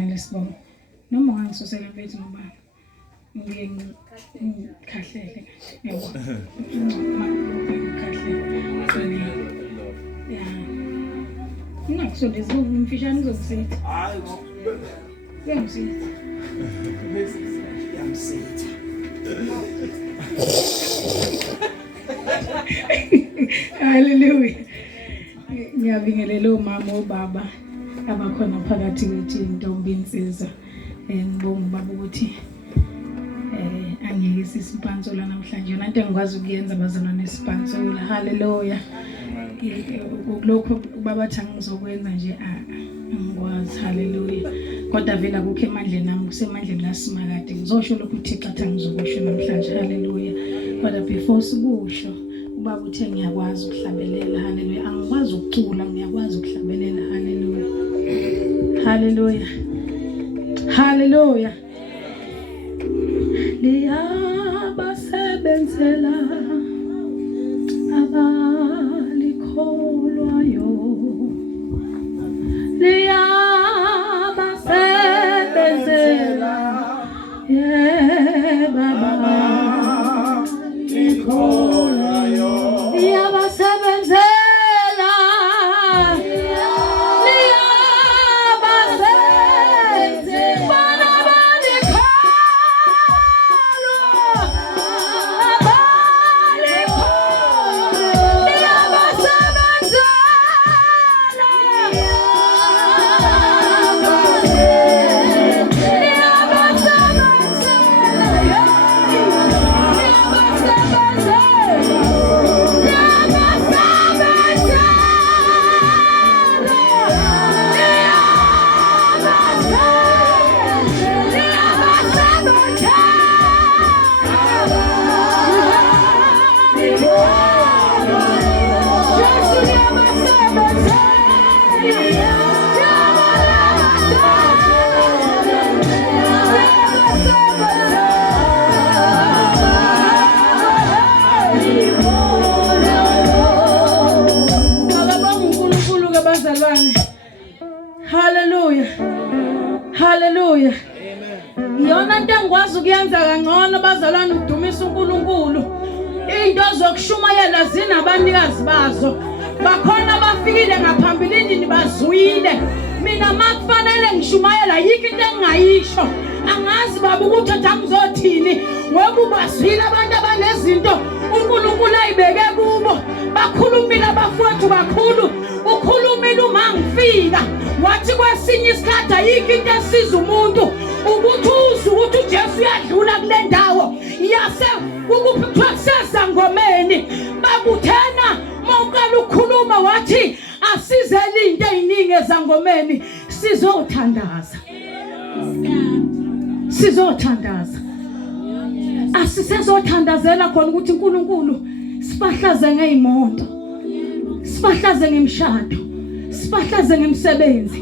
Fanelesbonge noma ngangisosela mfethu ngoba ngiye ngikhahlele yebo ngikhahlele ya nakusondeza umfishane uzokusiza hayi ngiyamsiza yamsiza haleluya ngiyabingelela omama obaba abakhona phakathi kwethu intombi insizwa ngibonga baba ukuthi angiyisi isipansola namhlanje yona into engikwazi ukuyenza bazalwane isipansola haleluya lokho babathi angizokwenza nje angikwazi haleluya kodwa vele akukho emandleni nami kusemandleni kaSimakade ngizosho lokho uThixo athi angizokusho namhlanje haleluya kodwa before sikusho ubaba uthe ngiyakwazi ukuhlabelela haleluya angikwazi ukucula ngiyakwazi ukuhlabelela haleluya haleluya haleluya liyabasebenzela abalikholwayo liyabasebenzela baba likholwayo liyabasebenzela haleluya yona into engikwazi ukuyenza kangcono bazalwane udumisa uNkulunkulu into zokushumayela zinabanikazi bazo bakhona abafikile ngaphambilini nibazwile mina makufanele ngishumayela yiki into engingayisho angazi baba ukuthi athangizothini ngoba ubazwile abantu abanezinto uNkulunkulu ayibeke kubo bakhulumile abafowethu bakhulu ukhulumile uma ngifika wathi kwesinye isikhathi ayikho into esiza umuntu ukuthi uzwe ukuthi uJesu uyadlula kule ndawo yase ukuphuthwa kusezangomeni babuthena mawuqala ukukhuluma wathi asizele into eziningi ezangomeni sizothandaza asisezothandazela khona ukuthi uNkulunkulu sifahlaze ngezimoto sifahlaze ngemshado sifahlaze ngemsebenzi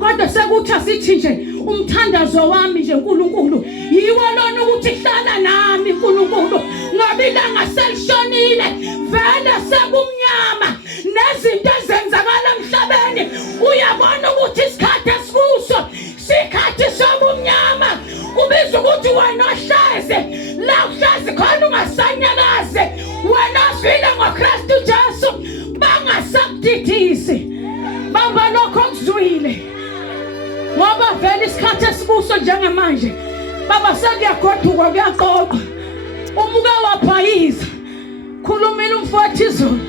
kodwa sekuthi asithi nje umthandazo wami nje uNkulunkulu yiwo lona ukuthi hlala nami uNkulunkulu ngoba ilanga selishonile vele sekumnyama nezinto ezenzakala emhlabeni uyabona ukuthi isikhathi esikuso sikhathi sobumnyama kubizwa ukuthi wena ohlaze la uhlaze khona ungasanyakaze wena oswile ngoKristu Jesu bangasakudidisi baba lokho kuzwile ngoba vele isikhathi esikuso njengamanje baba sekuyagoduka kuyaqoqa umuke waphayiza khulumile umfowethu izolo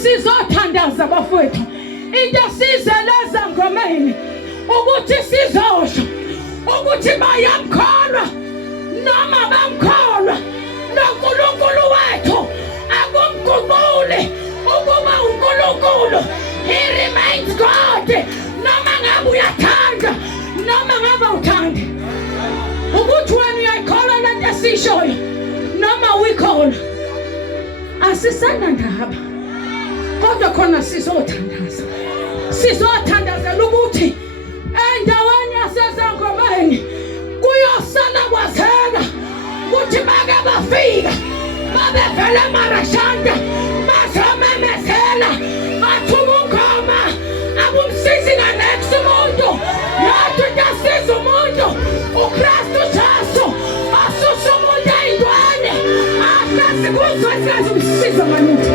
sizothandaza bafowethu into sizeleza ngomeni ukuthi sizosho ukuthi bayamkholwa noma bamkholwa noNkulunkulu wethu akumgubule ukuba uNkulunkulu he remains God noma ngabe uyathanda noma ngabe uthanda ukuthi wena uyayikholwa lento esishoyo noma uyikholwa asisana ndaba kodwa khona sizothandazela ukuthi endaweni yasezangomeni kuyosala kwazeka ukuthi bake bafika babevela Marashanta bazomemezela bathuma ungoma abumsizi na next amaninzi.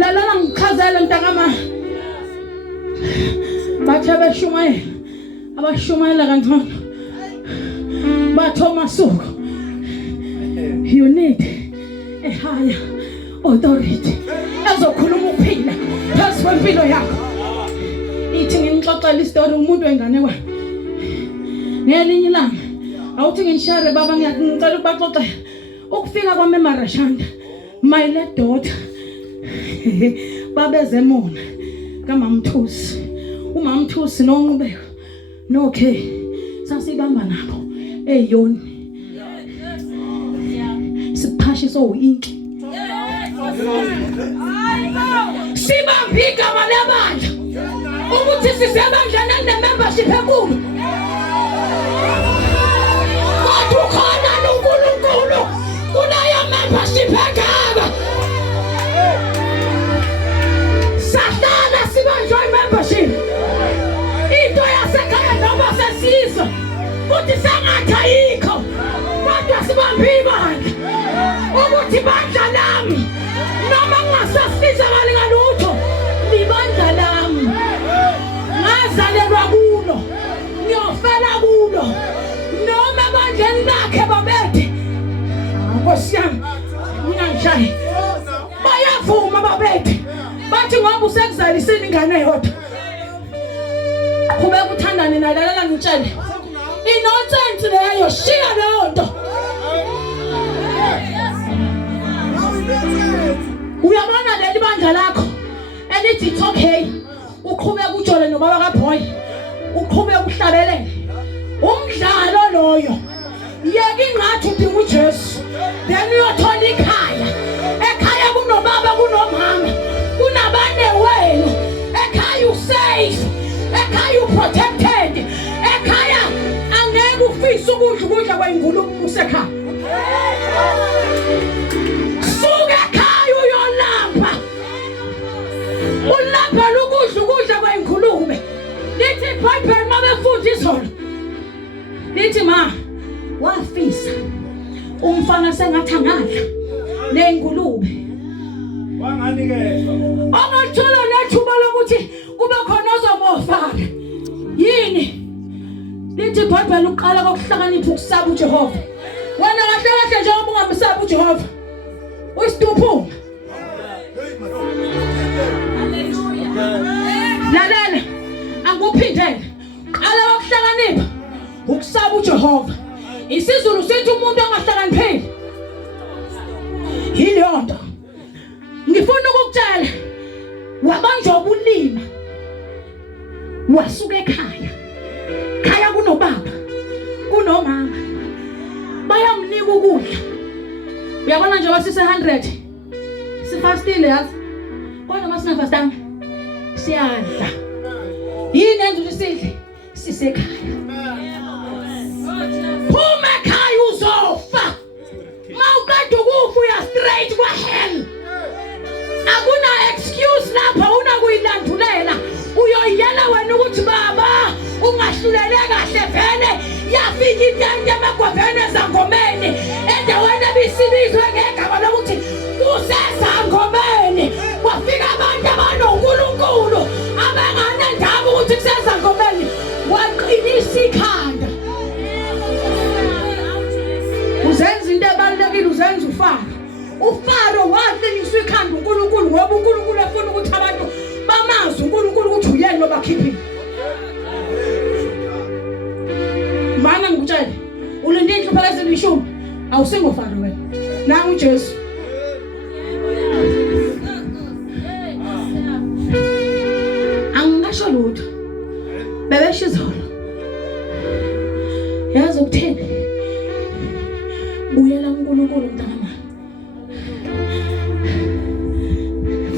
Lalala ngichazele mntakama. Bathe abashumayela kancane. Bathoma suku. You need a higher authority. Ezokhuluma ukuphila phezu kwempilo yakho. Ithi ngimxoxela istory umuntu wengane wami. Ngelinye ilanga awuthi ngishare baba ngicela ukubaxoxela ukufika kwami eMarashanta. My late daughter babeze mona kaMamthusi. UMamthusi noNqubeko nokhe sasibamba nabo eyoni. Siphashiso uyinki. Sibambi igama lebandla ukuthi sisebandlana ne-membership enkulu. Kodwa ukhona uNkulunkulu kunayo membership engaka. Sahlala sibanjwa i-membership. Into yasekhaya noma sesizwe ukuthi sengathi ayikho. Kodwa sibambi ibandla ukuthi ibandla lami noma ngingasasizakali ngalutho libandla lami. Ngazalelwa kulo, ngiyofela kulo, noma ebandleni lakhe babethe. Nkosi yami, ngingashayi. Bayavuma babethe. Bathi ngoba usekuzalisile ingane yodwa. Kube kuthandane nalalela ngitshele. Inonsense leyo, shiya leyo nto. Uyabona leli bandla lakho elithi it's okay. Uqhubeka ujole nobaba kaBoy. Uqhubeka uhlabelele. Umdlalo loyo. Yeke ingathi udinga uJesu. Then uyothola ikhaya. Ekhaya kunobaba kunomama. Kunabane wenu. Ekhaya usafe. Ekhaya uprotected. Ekhaya angeke ufise ukudla kwengulube usekhaya. Suka ekhaya uyolapha. Ulapha ukudla kwengulube. Lithi iBhayibheli mabefunda izolo. Lithi ma wafisa umfana sengathi angadla nengulube. Wangani ke? Angathola nethuba lokuthi kube khona ozomofana. Yini? Lithi iBhayibheli uqala kokuhlakanipha ukusaba uJehova. Wena kahle njengoba ungamsaba uJehova. Usituphuma. Lalela akuphindele. Qala kokuhlakanipha ukusaba uJehova. Isizulu sithi umuntu angahlakanipheli. Yilonto. Ngifuna ukukutshela wabanjwa ubulima. Wasuka ekhaya. Khaya kunobaba, kunomama. Bayamnika ukudla. Uyabona nje wasise 100. Sifastile yazi. Kodwa masingafastanga siyadla. Yini enze ukuthi sidle? Sisekhaya. Phuma ekhaya uzofa. Mawuqeda ukufa uya straight kwa hell. Akuna excuse lapha unakuyilandulela. Uyoyela wena ukuthi baba ungahlulele kahle vele yafika intante Magwaveni Ezulwini endaweni ebisibizwe ngegama lokuthi kusezangomeni. Kwafika abantu abanoNkulunkulu abanganendaba ukuthi kusezangomeni. Waqinisa ikhanda. Uzenza into ebalulekile, uzenza ufaro. Ufaro waqiniswa ikhanda uNkulunkulu ngoba uNkulunkulu efuna ukuthi abantu bamazi uNkulunkulu ukuthi uyena lobakhiphi. Mana ngikutshela ulinde inhlupho ezilishumi awusingofaro wena. Nangu uJesu. Angasho lutho. Bebesho izolo. Yazi ukuthini? Buyela uNkulunkulu mntanami.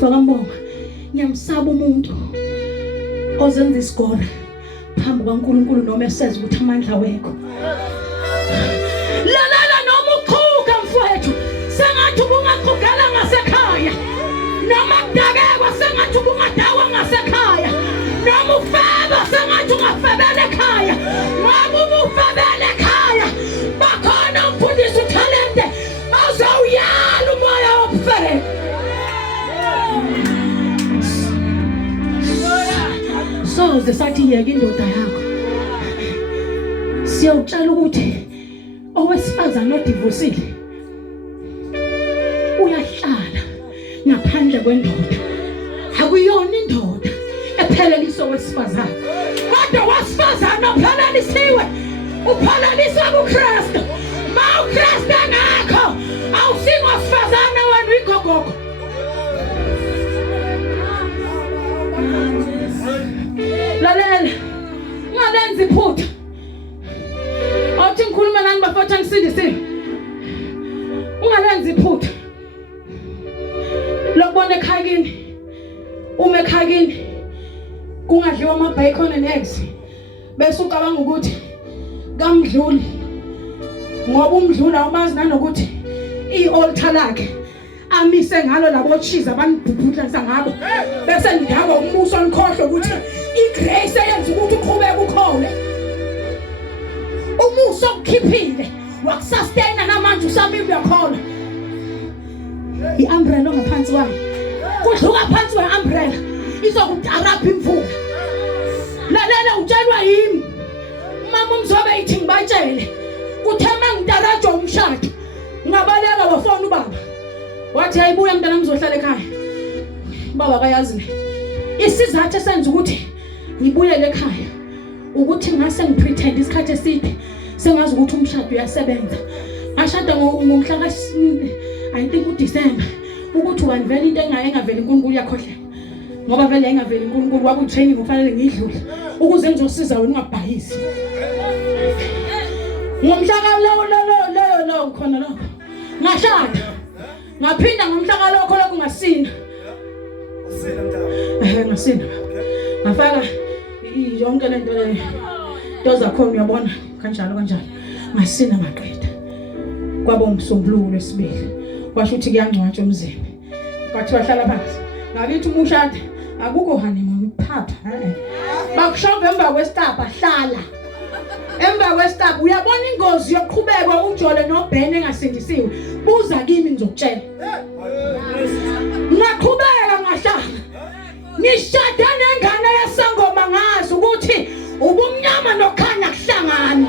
Fakambonga. Ngiyamsaba umuntu ozenza isigole phambi kwaNkulunkulu noma eseza ukuthi amandla wekho. Lalela noma uqhuka mfowethu sengathi ubungaqhugela ngasekhaya. Noma kudakekwa sengathi ubungadakwa ngasekhaya. Noma ufeba sengathi ungafebela ekhaya. Ngoba ubufebela ekhaya soze sathi yeke indoda yakho. Siyawutshela ukuthi owesifazana odivosile uyahlala ngaphandle kwendoda. Akuyona indoda ephelelisa owesifazana. Kodwa owesifazana ophelelisiwe uphelelisa kuKristu. Ma uKristu ngakho awusingo sifazana wena uyigogogo. Lalela ungalenzi iphutha. Awuthi ngikhuluma nani bafowethu angisindisile. Ungalenzi iphutha. Lokubona ekhayini. Uma ekhayini kungadliwa ama-bacon and eggs. Bese ucabanga ukuthi kamdluli ngoba umdluli awumazi nanokuthi i-altar lakhe amise ngalo labo chiza abanibhubhudlanisa ngabo. Bese ndaba umbuso onikhohle ukuthi igrace eyenza ukuthi uqhubeke ukhole. Umuso okukhiphile wakusustaina namanje usamile uyakhola. I-umbrella ngaphansi kwayo kudluka phansi kwe-umbrella izokudarapha imvula. Lalela utshelwa yimi mama Mzobe ithi ngibatshele kuthe mangidarajwa umshado ngabaleka wafona ubaba wathi ayibuya mntana ngizohlala ekhaya. Baba kayazi le isizathu esenza ukuthi ngibuyele ekhaya ukuthi ngase ngipretend isikhathi eside sengazi ukuthi umshado uyasebenza. Ngashada ngomhla I think uDecember ukuthi wanivela into engaveli uNkulunkulu yakhohle ngoba vele engaveli uNkulunkulu wakutraining ufanele ngidlule ukuze ngizosiza wena ungabhayisi. Ngomhla lo khona lo ngashada ngaphinda ngomhla lokho ngasina ngasina ngafaka yonke lento le zakhona uyabona kanjalo ngasina ngaqeda kwaba umsombuluko lesibili washo ukuthi kuyangcwatshwa umzimba kwathi wahlala phansi ngakithi umushada akukho honeymoon phapha bakushova emva kwestapa hlala emva kwestapa uyabona ingozi yokuqhubeka ujole noBhen engasindisiwe buza kimi ngizokutshela ngaqhubeka ngahlala ngishada nengane yesangoma ngazi ukuthi ubumnyama nokhanya kuhlangana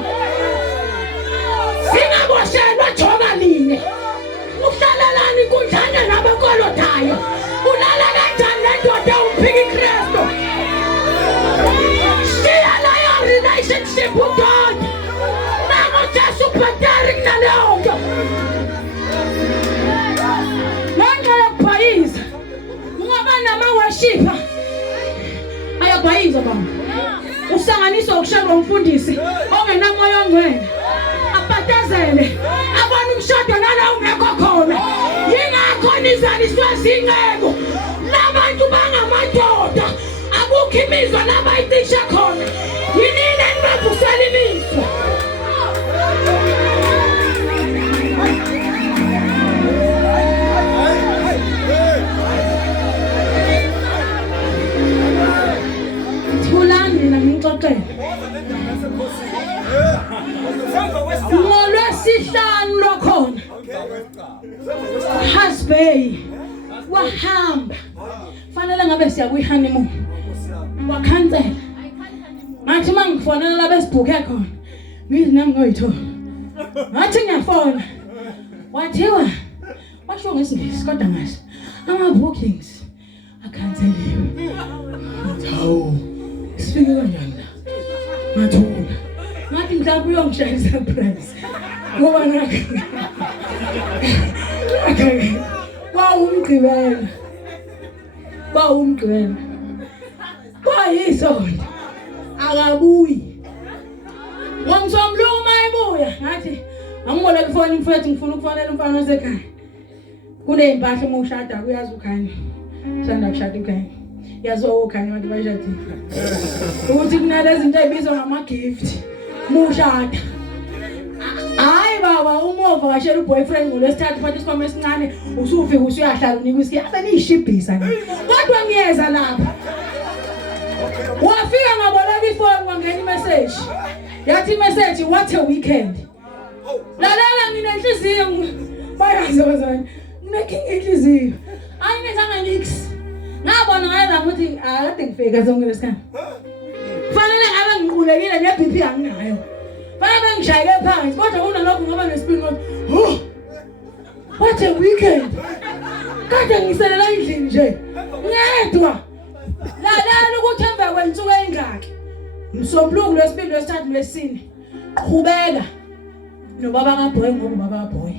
singaboshelwa joka line uhlalelani inkundlana nabakolodayo ulala kanjani nendoda umphiki Kristu siya layo relationship uDod nako Jesu patari kunaleyo ngenxa yokubhayiza ngoba nama-worshiper ayabhayiza baba usanganiswa ukushelwa umfundisi ongenamoya ongcwele apatazele abona umshado nala ungekho khona yingakho nizaniswe zingeko labantu bangamadoda akukho imizwa labayicisha khona yinini enibavusela imizwa. Thulani mina ngixoxele ngolwesihlanu lokhona husband wahamba fanele ngabe siya kwi-honeymoon wakhansela ngathi mangifonela la besibhuke khona ngithi nami ngoyithola ngathi ngiyafona wathiwa washo ngesingisi kodwa ngathi ama-bookings akhanseliwe. Hawu sifike kanjani la ngathula ngathi mhlawumbe uyongishaya surprise ngoba nakho kwawumgqibela kwayisonto akabuyi ngomsombuluko mayibuya ngathi angiboleka ifoni mfethu ngifuna ukufonela umfana osekhaya kuney'mpahla uma ushada kuyazi ukhanya sanda kushada ukhanya yazi okhanya abantu bashadile ukuthi kunalezi zinto ey'bizwa ngama-gift mushada. Hayi baba umova washela uboyfriend ngolwesithathu phathi isikhwama esincane usufika usuyahlala unika iski ase niyishibhisa kodwa ngiyeza lapha wafika ngaboleka ifoni kwangena imessage yathi imessage what a weekend. Lalela nginenhliziyo bayazozana nginenhliziyo ayingenzanga nix ngabona ngayela ukuthi akade ngifika zonke lesikhathi Fanele ngabe ngiqulekile ne-BP anginayo. Fanele ngishayeke phansi kodwa kunalokho ngaba nesipini ngoba what a weekend. Kade ngiselela endlini nje. Ngedwa. Lalela ukuthi emva kwensuku eyingaki. Msombuluko lesibili lesithathu lesine. Qhubeka. Nobaba kaBoy ngoba baba kaBoy.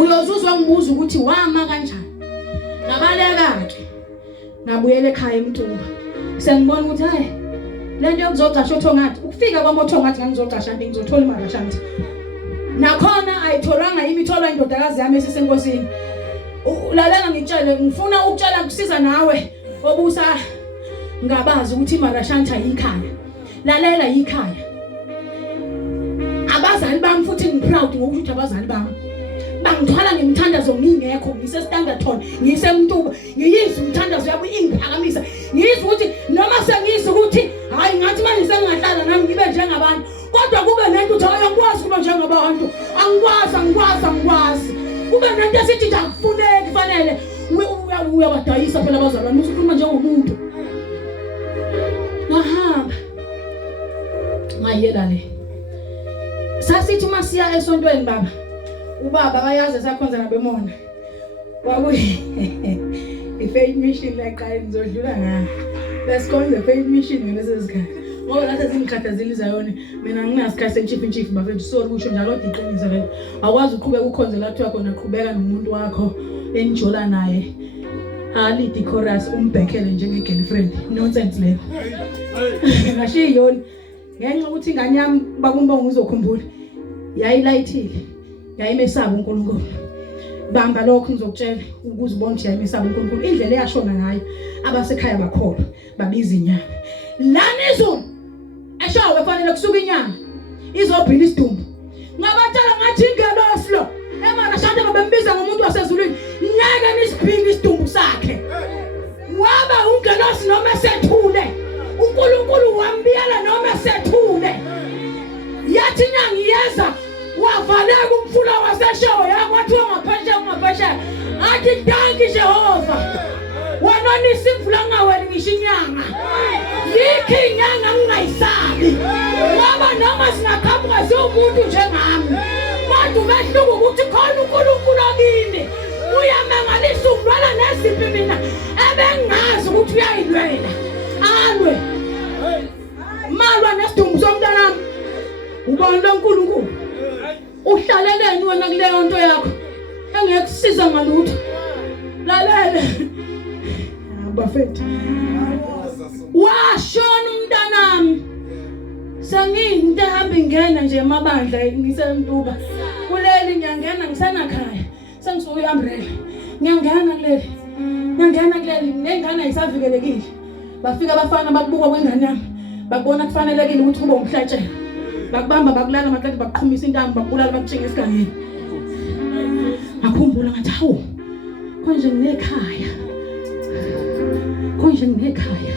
Uyozuzwa ngibuza ukuthi wama kanjani. Ngabaleka ke. Ngabuyela ekhaya eMtuba. Sengibona ukuthi hayi lento yokuzoqasha uTongaat ukufika kwamoTongaat ngangizogqasha ngizothola iMarashanta. Nakhona ayitholanga imitholo indodakazi yami esisenkosini. Lalela ngitshele ngifuna ukutshela kusiza nawe obusa ngabazi ukuthi iMarashanta yikhaya. Lalela yikhaya. Abazali bami futhi ngiproud ngokuthi abazali bami bangithwala ngemthandazo ngingekho ngise Standerton ngise eMtuba ngiyizwa umthandazo yabo ingiphakamisa ngiyizwa ukuthi noma sengizwa ukuthi hayi ngathi manje sengahlala nami ngibe njengabantu kodwa kube nento uthi ayakwazi kuba njengabantu angikwazi kube nento esithi nje akufuneki fanele uyabadayisa phela abazalwane usukhuluma njengomuntu ngahamba ngayela le sasithi masiya esontweni baba ubaba bayazi sakhonza nabemona wakuyi i-faith mission laqala ngizodlula ngayo besikhonza faith mission ngesizikhathi ngoba lathi zingikhathazile izayone mina nginasikhathi senchief bafethu sorry kusho njalo diqinisa vele akwazi uqhubeka ukhonze lapho yakho naqhubeka nomuntu wakho enjola naye alidi chorus umbhekele njenge girlfriend nonsense leyo ngashiyoni ngenxa ukuthi ingane yami bakumbonga uzokhumbula yayilayithile yayimesaba uNkulunkulu bamba lokho ngizokutshela ukuze ubone ukuthi yayimesaba uNkulunkulu indlela eyashona ngayo abasekhaya bakholwa babiza inyama lana izulu eshawe fanele kusuka inyama izobhila isidumbu ngabathala ngathi ingeloslo eMarashanta babembiza ngomuntu wasezulwini ngeke nisibhile isidumbu sakhe waba ungelosi noma esethule uNkulunkulu wambiyela noma esethule yathi inyanga iyeza wavaleka umfula waseshawe yakwathi ungaphesha athi thank Jehova wanonisa imvula ngaweli ngisho inyanga yikho inyanga ngingayisabi ngoba noma singakhamuka siwumuntu njengami kodwa ubehluka ukuthi khona uNkulunkulu akini uyamangalisa ukulwela neziphi mina ebengazi ukuthi uyayilwela alwe malwa nesidumbu somntanami ubona lo uNkulunkulu uhlaleleni wena kuleyo nto yakho engekusiza ngalutho lalela bafethu washona umntanami sengiyinto ehamba ingena nje emabandla ngisemtuba kuleli ngiyangena ngisenakhaya sengisuka umbrella ngiyangena kuleli nengane ayisavikelekile bafika abafana bakubuka kwengane yami bakubona kufanelekile ukuthi kube umhlatshelo bakubamba bakulala amaqedwe baqhumisa intambo bakubulala bakutshenga esigangeni ngakhumbula ngathi hawu konje nginekhaya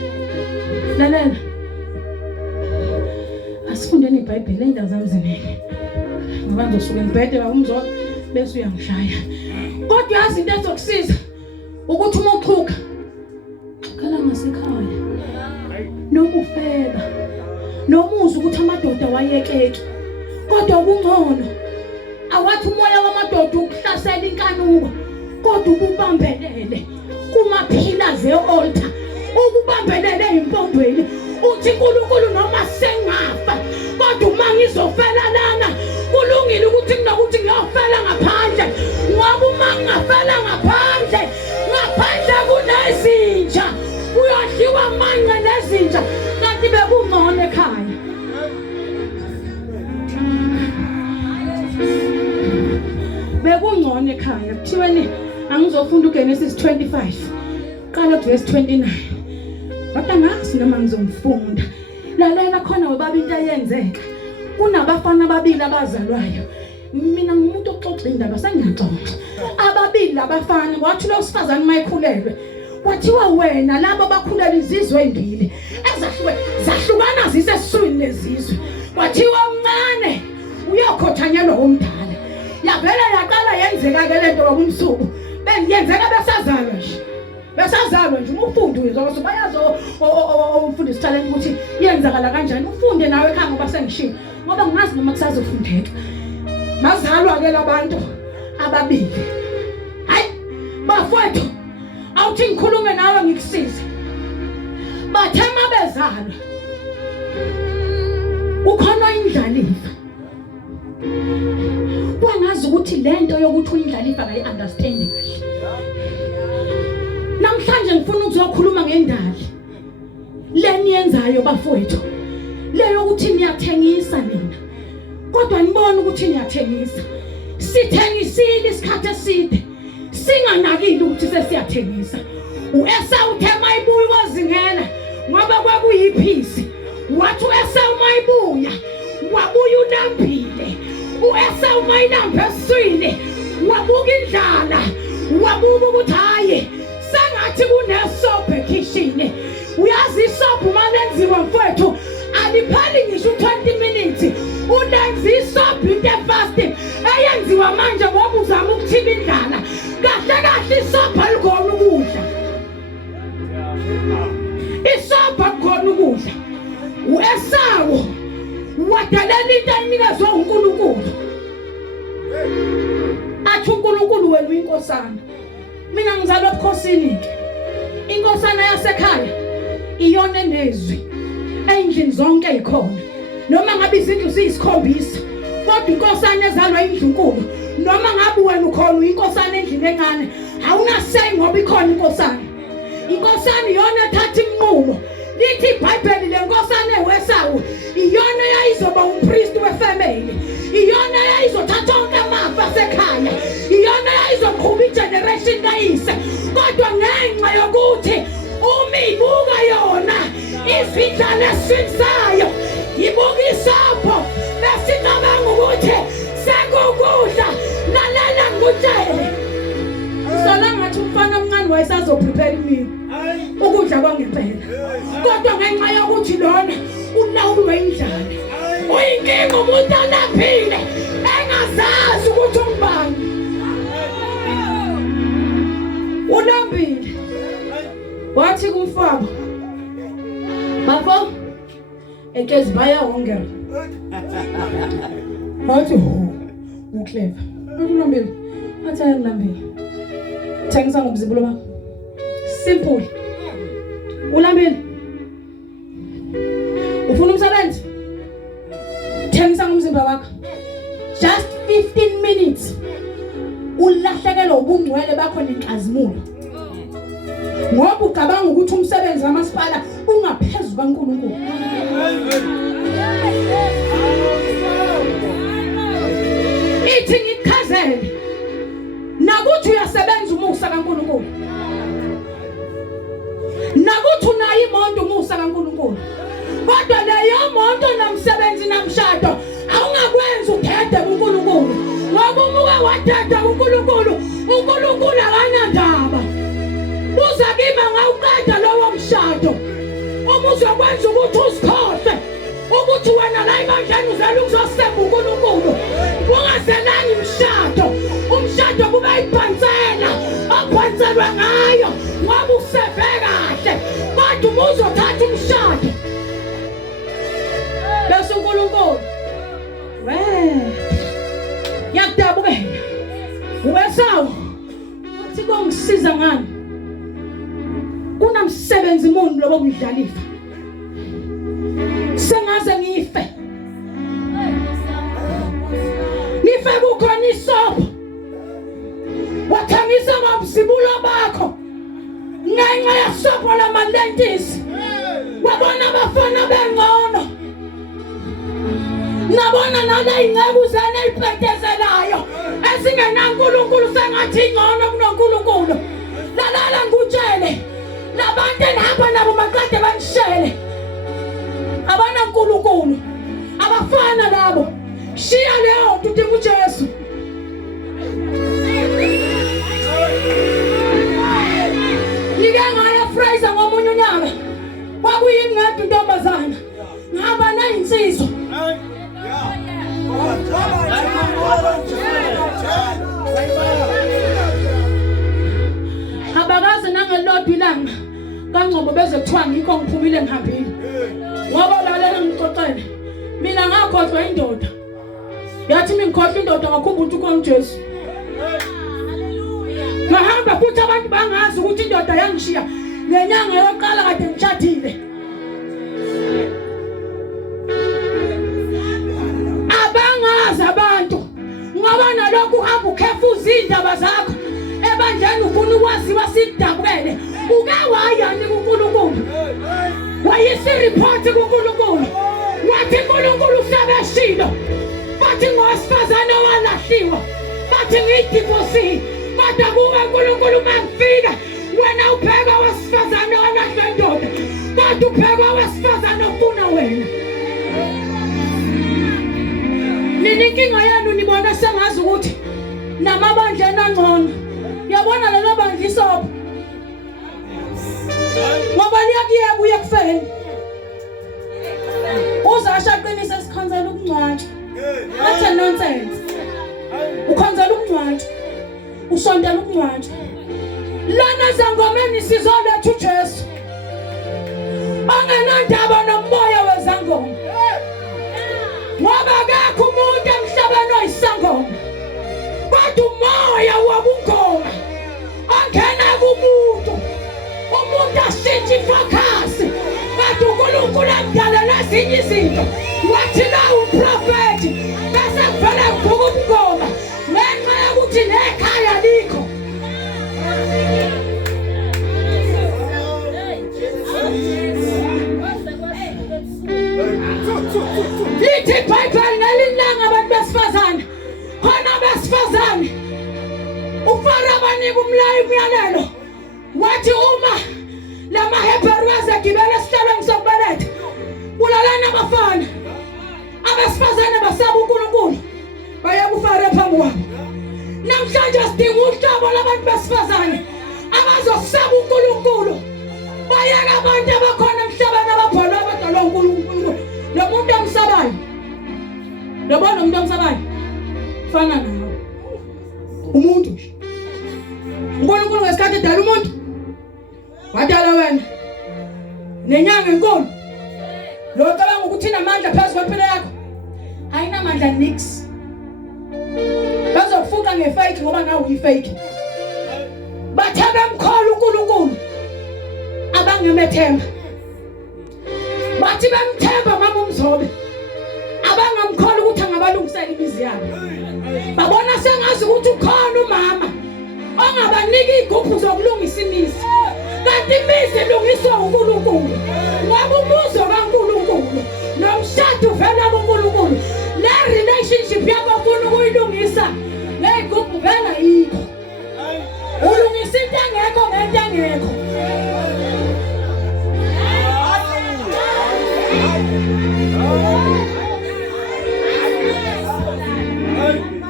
lalela asifundeni iBhayibheli indawo zami ziningi ngoba ngizosuka ngibhede bakumzobe bese uyangishaya kodwa yazi into ezokusiza ukuthi uma uxhuka khala ngasekhaya noma ufeba nomuzi ukuthi amadoda wayekeke kodwa kungcono awathi umoya wamadoda ukuhlasela inkanuko kodwa ubambelele kumaphila ze-altar ukubambelele impondweni uthi uNkulunkulu noma sengafa kodwa uma ngizofela lana kulungile ukuthi kunokuthi ngiyofela ngaphandle ngoba uma ngingafela ngaphandle kunezinja uyodliwa amanye nezinja kanti bekungcono ekhaya bekungcono ekhaya kuthiweni angizofunda uGenesis 25 qala verse 29 kodwa ngasi noma ngizomfunda lalela khona webaba into ayenzeka kunabafana ababili abazalwayo mina ngumuntu oxoxa indaba sengiyaxoxa ababili abafana wathi lo sifazane mayikhulelwe wathiwa wena labo bakhulela izizwe ezimbili zahlukana zisesiswini lezizwe wathiwa umncane uyakhothanyelwa omdala yavela yaqala yenzeka ke lento wabumsuku bengiyenzeka besazalwa nje besazalwa nje ufunde uzokuthi bayazo umfundisi talent ukuthi yenzakala kanjani ufunde nawe ekhaya ngoba sengishiya ngoba ngingazi noma kusazofundeka bazalwa ke labantu ababili hayi bafowethu awuthi ngikhulume nawe ngikusize bathema bezalwa ukhona indlalifa wangazi ukuthi lento yokuthi uyindlalifa ngayi understand kahle namhlanje ngifuna ukuzokhuluma ngendali leni yenzayo bafowethu leyo ukuthi niyathengisa nina kodwa nibona ukuthi niyathengisa sithengisile isikhathi eside singanakile ukuthi sesiyathengisa uEsau uthema ibuyi wazingela ngoba kwakuyiphisi wathi uEsau mayibuya wabuya unambile uEsau mayinamba eswini wabuka indlala wabuka ukuthi hayi sengathi kunesobho ekitchen uyazi isobho malenziwa mfowethu aliphali ngisho 20 minutes unenza isobho into fast eyenziwa manje ngoba uzama ukuthiba indlala kahle kahle isobho alikona ukudla isobho alikona ukudla uEsau wadalela into ayinikezwe uNkulunkulu athi uNkulunkulu wena uyinkosana mina ngizalwa ebukhosini ke inkosana yasekhaya iyona nezwi endlini zonke ezikhona noma ngabe izindlu siyisikhombisa kodwa inkosana ezalwa indlunkulu noma ngabe wena ukhona uyinkosana endlini encane awuna say ngoba ikhona inkosana iyona ethatha inqumo lithi iBhayibheli lenkosana eweSawu iyona yayizoba umpriest wefamily iyona yayizothatha onke amafa asekhaya iyona yayizoqhuba igeneration kayise kodwa ngenxa yokuthi umibuka yona izindlala esithayo ibuka isobho besicabanga ukuthi sekukudla lalela ngutshele sona ngathi umfana omncane wayesazoprepare imini ukudla kwangempela kodwa ngenxa yokuthi lona ulawulwe indlala uyinkinga umuntu anaphile engazazi ukuthi ungubani unambile wathi kumfabo bafo ekezi baya hongera wathi uclever unambile wathi ayangilambile thengisa ngobuzibulo bakho simple ulambile ufuna umsebenzi thengisa ngomzimba wakho just 15 minutes ulahlekelwa ubungcwele bakho nenkazimulo ngoba ucabanga ukuthi umsebenzi wamasipala ungaphezulu kaNkulunkulu ithi ngikhazele nakuthi uyasebenza umusa kaNkulunkulu nakuthi unayo imoto umusa kaNkulunkulu kodwa leyo moto namsebenzi namshado awungakwenza uthethe kuNkulunkulu ngoba umuke wathetha kuNkulunkulu uNkulunkulu akanandaba uza kimi ngawuqeda lowo mshado uma uzokwenza ukuthi usikhohle ukuthi wena la ebandleni uzela ukuzosemba uNkulunkulu ungazelani umshado kuba ibhansela obhanselwa ngayo ngoba useve kahle kodwa uma uzothatha umshado bese uNkulunkulu yakudabukela uEsau uthi kongisiza ngani kunamsebenzi imoni lobo kudlalifa sengaze ngife kukhona isobho wathengisa ngobuzibulo bakho ngenxa yesobho lamalentisi wabona abafana bengcono nabona nale ingceku zane eliphetezelayo ezingenaNkulunkulu sengathi ingcono kunoNkulunkulu lalala ngutshele labantu lapha nabo maqede banishele abana uNkulunkulu abafana labo shiya leyo nto udinga uJesu nike ngaya Fraser ngomunye unyaka kwakuyini ngadu ntombazana ngihamba nayinsizwa abakaze Bese nangelodwa ilanga kaNgcobo beze kuthiwa ngikho ngiphumile ngihambile. Ngoba lalela ngixoxele. Mina ngakhohlwa indoda. Yathi mingikhohlwa indoda ngakhumbula ukuthi uNjesu. Hallelujah. Ngahamba futhi abantu bangazi ukuthi indoda yangishiya ngenyanga yokuqala kade ngishadile. Abangazi abantu ngoba nalokhu uhamba ukhefuza indaba zakho ebandleni ufuna ukwaziwa sikudabukele uke wayani kuNkulunkulu wayisi report kuNkulunkulu wathi uNkulunkulu usebeshilo bathi ngosifazana walahliwa bathi ngiyidivorce kodwa kuwe uNkulunkulu mangifika wena ubheka wesifazana walahlwa indoda kodwa ubheka wesifazana ofuna wena. Inkinga yenu nibona sengazi ukuthi namabandla angcono. Yabona lelo bandla isobho. Ngoba liyakuye buye kufeni. Uzasha aqinise sikhonzela ukungcwatshwa. Athe nonsense. Ukhonzela ukungcwatshwa. Usondela ukungcwatshwa. Lana zangomeni sizoletha uJesu. Angenandaba nomoya wezangoma. Ngoba akekho umuntu emhlabeni oyisangoma kodwa umoya wobungoma ongena kumuntu umuntu ashintshe ifocus kodwa uNkulunkulu amdalela ezinye izinto wathi la uprofeti bese kuvela kuvuka ubungoma ngenxa yokuthi nekhaya likho. Lithi iBhayibheli ngelilanga abantu besifazane khona besifazane uFaro abanika umyalelo wathi uma lama Hebrew azagibela esihlalweni sokubeletha ulalana abafana abesifazane basaba uNkulunkulu baya kuFaro phambi kwabo. Namhlanje sidinga uhlobo labantu besifazane abazosaba uNkulunkulu bayeka abantu abakhona emhlabeni ababhola abadalwa uNkulunkulu. Lo muntu amsabayo. Lobona umuntu amsabayo. Fana nawe. Umuntu nje. uNkulunkulu ngesikhathi edala umuntu. Wadala wena. Nenyanga enkulu. Lo cabanga ukuthi inamandla phezu kwempilo yakho. Ayinamandla nix. Bazokufuka ngefake ngoba nawe uyifake. Bathebe emkhulu uNkulunkulu. Abangemethemba. Bathi bemthemba mama uMzobe abangamkhona ukuthi angabalungisela imizi yabo. Babona sengazi ukuthi ukhona umama ongabanika igubhu zokulungisa imizi kanti imizi ilungiswa uNkulunkulu ngoba umuzo kaNkulunkulu nomshado uvela kuNkulunkulu. Le relationship yakho ufuna ukuyilungisa le igubhu vela yikho ulungisa into engekho ngento engekho.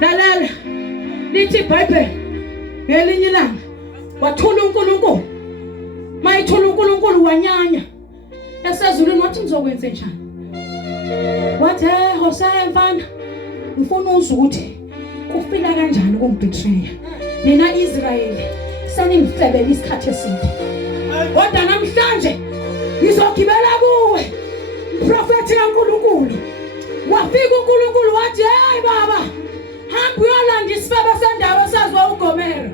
Lalela lithi iBhayibheli ngelinye ilanga wathula uNkulunkulu mayithula uNkulunkulu wanyanya esezulwini wathi ngizokwenza njani. Wathi Hosea mfana ngifuna uzwe ukuthi kufika kanjani ukungibetray nina Israyeli seningifebela isikhathi eside kodwa namhlanje ngizogibela kuwe uprofeti kaNkulunkulu. Wafika uNkulunkulu wathi hey baba hamba uyolanda isifebe sendawo sazwa uGomera.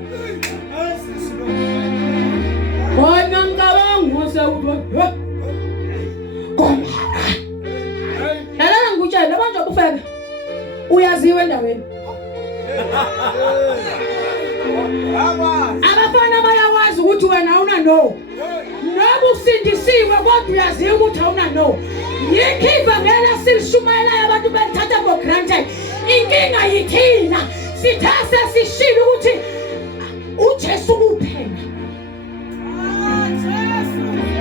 Bona ngicabanga usewudwa. Gomera. Yalana ngikutshela labanje ubufebe. Uyaziwe endaweni. Abafana bayawazi ukuthi wena awuna no. Noba usindisiwe kodwa uyaziwa ukuthi awuna no. Yikhiva ngela silishumayela abantu bethatha for granted. Inkinga yithina sithase sishilo ukuthi uJesu kuphela.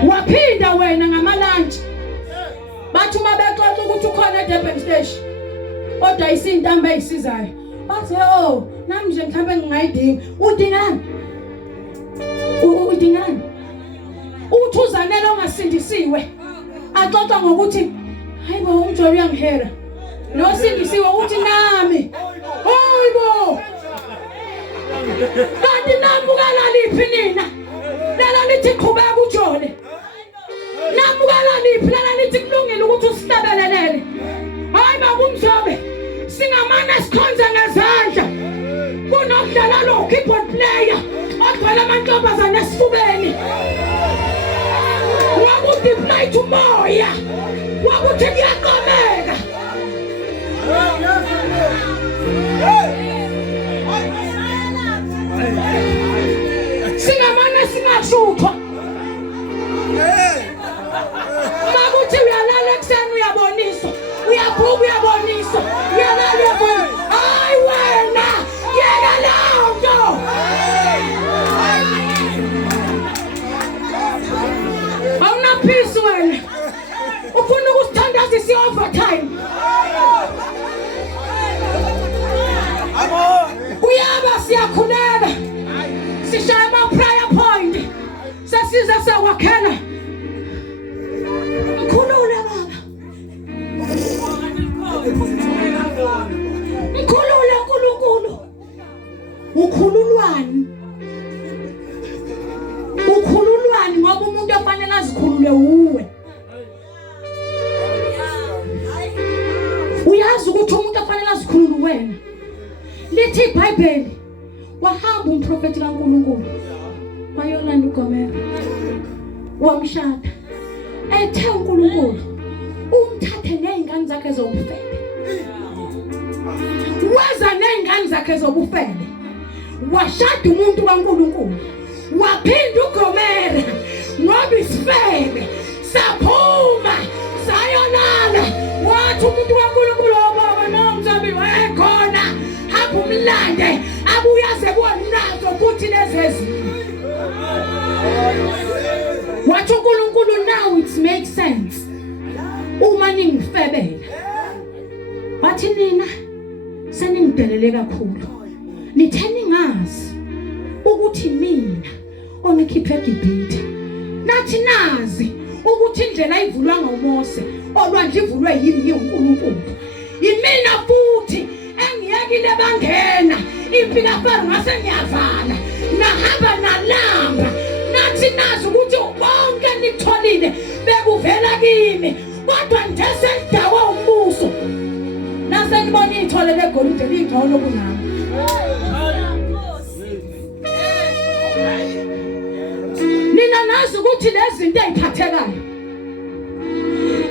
Waphinda wena ngamalanje bathi uma bexoxa ukuthi ukhona eDurban station kodwa isintamba ezisizayo bathi oh nami nje mhlambe ngingayidinga. Udingani? Udingani? Uthuzanele ongasindisiwe axoxa ngokuthi hayibo uMzobe uyangihera nosindisiwe uthi nami hayibo kanti namuka laliphi nina lithi qhubeka ujole. Namukela liphi lana lithi kulungile ukuthi usihlabelelele. Hayi makumzobe. Singamana sikhonza ngezandla. Kunokudlala lo keyboard player. Ogcwele amantombazane esifubeni. Wakudeploy umoya. Wakuthi kuyaqomeka. Singamana singashuthwa. Makuthi uyalala ekseni uyaboniswa. Uyabuka uyaboniswa. Uyalala uyaboniswa. Hayi wena. Yeka lonto. Awuna peace wena. Ufuna ukusithandaza isi overtime. Uyaba siyakhuleka. Sishaya ama prayer point. Sesiza sawakhela. Mkhulule baba. Mkhulule uNkulunkulu. Ukhululwani. Ukhululwani ngoba umuntu ofanele azikhulule uwe. Uyazi ukuthi umuntu ofanele azikhulule wena. Lithi iBhayibheli wahamba umprofeti kaNkulunkulu. Wayolanda uGomera. Wamshada. Ethe uNkulunkulu umthathe nezingane zakhe zobufebe. Waza nezingane zakhe zobufebe. Washada umuntu kaNkulunkulu. Waphinda uGomera ngoba isifebe saphuma sayolala. Wathi umuntu kaNkulunkulu baba nomzabi wayekhona. Hamba umlande abuyaze kunazo futhi lezezi. Wathi uNkulunkulu now it makes sense. Uma ningifebela. Wathi nina seningidelele kakhulu. Nitheni ngazi ukuthi mina onikhiphe eGibhithe. Nathi nazi ukuthi indlela ivulwa ngoMose, olwandle ivulwe yimi uNkulunkulu. Imina futhi engiyekile bangena. Impilo kaFaro ngase ngiyavala. Nahamba nalamba. Nathi nazi ukuthi bonke nitholile bekuvela kimi. Kodwa nje sendawo umbuso. Nase ngibona ithole legolide ligcono kunami. Nina nazi ukuthi lezi zinto eziphathekayo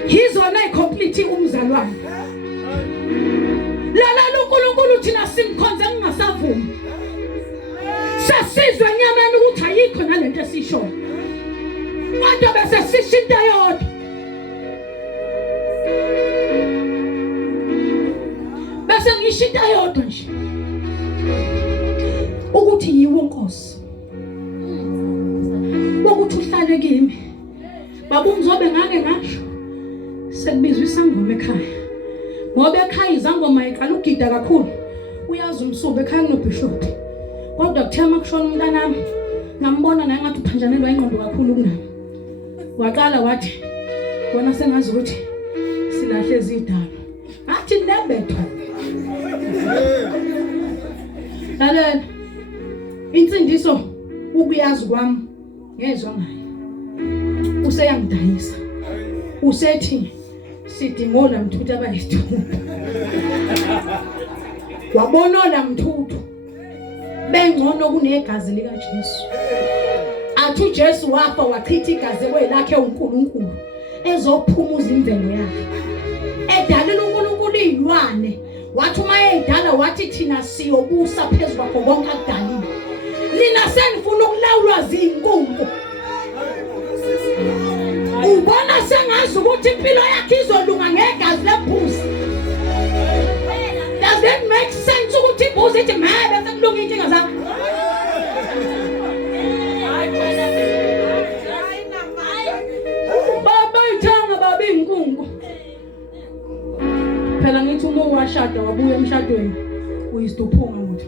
yizona icomplete umzalwane. Lala uNkulunkulu thina simkhonza ngingasavumi. Sasizwe enyameni ukuthi ayikho nalento esisho. Manje bese sishinta yodwa. Bese ngishinta yodwa nje. Ukuthi yiwo Nkosi. Ukuthi uhlale kimi. Baba Mzobe ngake ngasho. Sekubizwa isangoma ekhaya. Ngoba ekhaya izangoma iqala ukugida kakhulu. Uyazi umsubo ekhaya kunobishop. Kodwa kuthema kushona umntanami. Ngambona naye ngathi uphanjanelwa ingqondo kakhulu kunami. Waqala wathi wona sengazi ukuthi silahle izidalo. Athi nebethwa. Lalela. Insindiso ukuyazi kwami ngezwe ngayo. Useyangidayisa. Usethi sidingola mthuthu abayithumba. Wabona la mthuthu bengcono kunegazi lika Jesu. Athi uJesu wafa wachitha igazi kwelakhe uNkulunkulu ezophumuza imvelo yakhe. Edalela uNkulunkulu izilwane. Wathi uma edala wathi thina siyobusa phezulu kwakho konke akudalile. Nina senifuna ukulawulwa zinkunku. Ubona sengazi ukuthi impilo yakhe izolunga ngegazi lephuzi. Does that make sense ukuthi ibhuzi ithi mebe sekulunga inkinga zakho? Baba ithanga baba inkunku. Phela ngithi uma washada wabuya emshadweni uyisiduphunga ukuthi.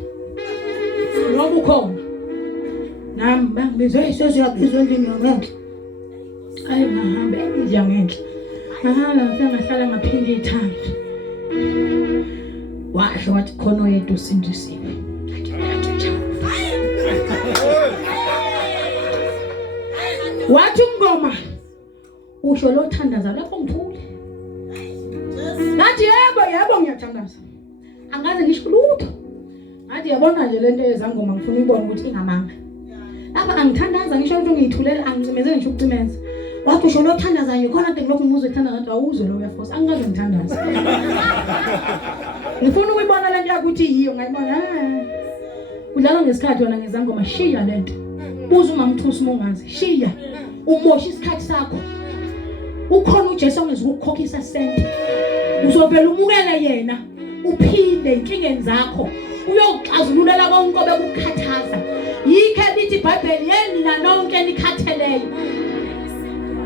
Ngoba ukhona. Nami bangibizwe seziyabizwa endlini yangenhla. Ayi ngahamba endlini yangenhla. Ngahamba sengahlala ngaphinde ithanga. Washo wathi khona oyedwa usindisiwe. Wathi umngoma usho lo thandaza lapho ngithule. Ngathi yebo ngiyathandaza. Angaze ngisho lutho. Ngathi yabona nje lento yezangoma ngifuna ukubona ukuthi ingamanga. Lapha angithandaza ngisho ukuthi ngiyithulela angicimeze ngisho ukucimeza. Wathi usho lo thandaza nje khona into lokhu umuzwe ethandaza ngathi awuzwe lo uyafosa angaze ngithandaza. Ngifuna ukuyibona lento yakuthi yiyo ngayibona. Udlala ngesikhathi wena ngezangoma shiya lento. Buza uMamthusi mongazi shiya. Umosha isikhathi sakho. Ukhona uJesu ongeza ukukhokhisa sente. Uzovela umukele yena uphinde inkingeni zakho uyoxazululela konke obekukhathaza. Yikho lithi iBhayibheli yeni na nonke nikhatheleyo.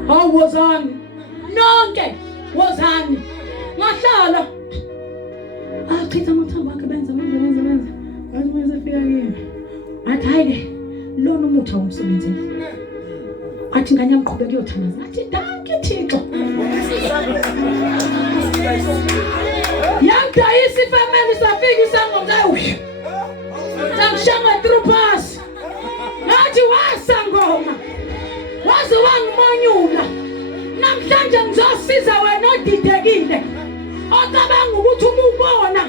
Oh wozani. Nonke wozani. Ngahlala. Chitha amathambo akhe benza. Wathi mayesefika yena. Athi hayike lona umuthi awumsebenzeli. Athi ngane yamqhubeka uyothandaza. Athi danke Thixo. Yangidayisa ifamily safika isangoma. Sangishanga through pass. Ngathi wasangoma. Waze wangimonyula. Namhlanje ngizosiza wena odidekile. Ocabanga ukuthi umubona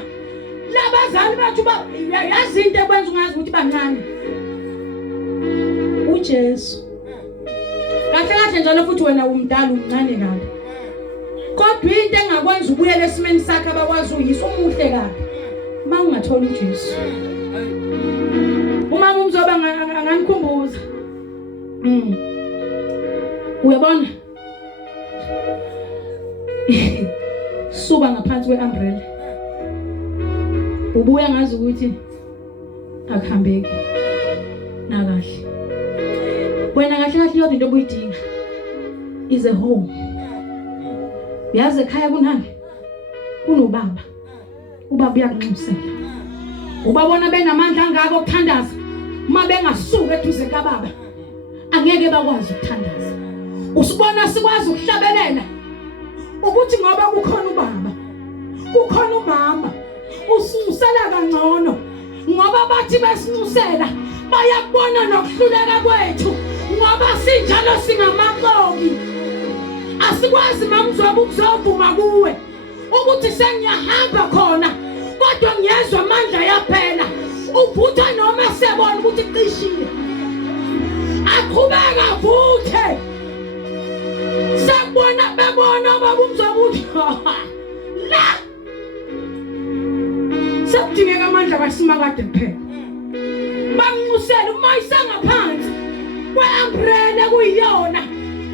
labazali bathu yazi into ekwenza ungazi ukuthi bancane. uJesu. Kahle njalo futhi wena umdala umncane kabi. Kodwa into engakwenza ubuyele esimeni sakhe abakwazi uyisa umuhle kabi. Uma ungathola uJesu. Uma umzoba anganikhumbuza. Uyabona? Suka ngaphansi kweumbrella. Ubuya ngazi ukuthi akuhambeki. Nakahle. Wena kahle yodwa into obuyidinga is a home. Uyazi ekhaya kunani? Kunobaba. Ubaba uyakunxusela. Ubabona benamandla angaka okuthandaza. Uma bengasuka eduze kababa angeke bakwazi ukuthandaza. Usibona sikwazi ukuhlabelela ukuthi ngoba kukhona ubaba, kukhona umama usinusela kangcono ngoba bathi besinusela bayakubona nokuhluleka kwethu ngoba sinjalo singamaqoki. Asikwazi mamzoba ukuzovuma kuwe ukuthi sengiyahamba khona kodwa ngiyezwa amandla yaphela. Uphutha noma sebona ukuthi qishile. Aqhubeka avuthe. Sabona bebona baba umzoba uthi la. Sabudingeka amandla kaSimakade kuphela. Banxusela uma isangaphansi kweumbrella kuyiyona.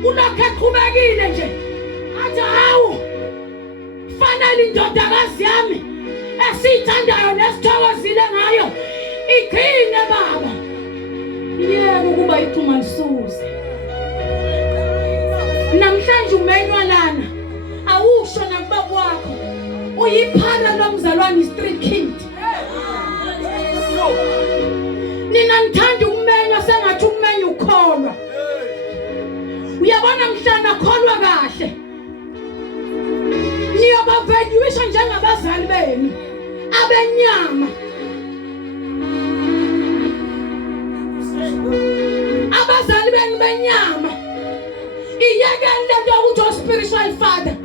Ulokhu eqhubekile nje. Athi hawu. Fanele indodakazi yami esithandayo nesithokozile ngayo iqine baba. Yebo kuba ithuma lisuze. Namhlanje umenywa lana awusho nakubaba wakho uyiphana lomzalwane street kid. Nina nithanda ukumenywa sengathi ukumenywa ukholwa. Uyabona mhlana kholwa kahle. Niyobavenyuisha njengabazali benu abenyama. Abazali benu benyama. Iyeke lento yokuthi spiritual father.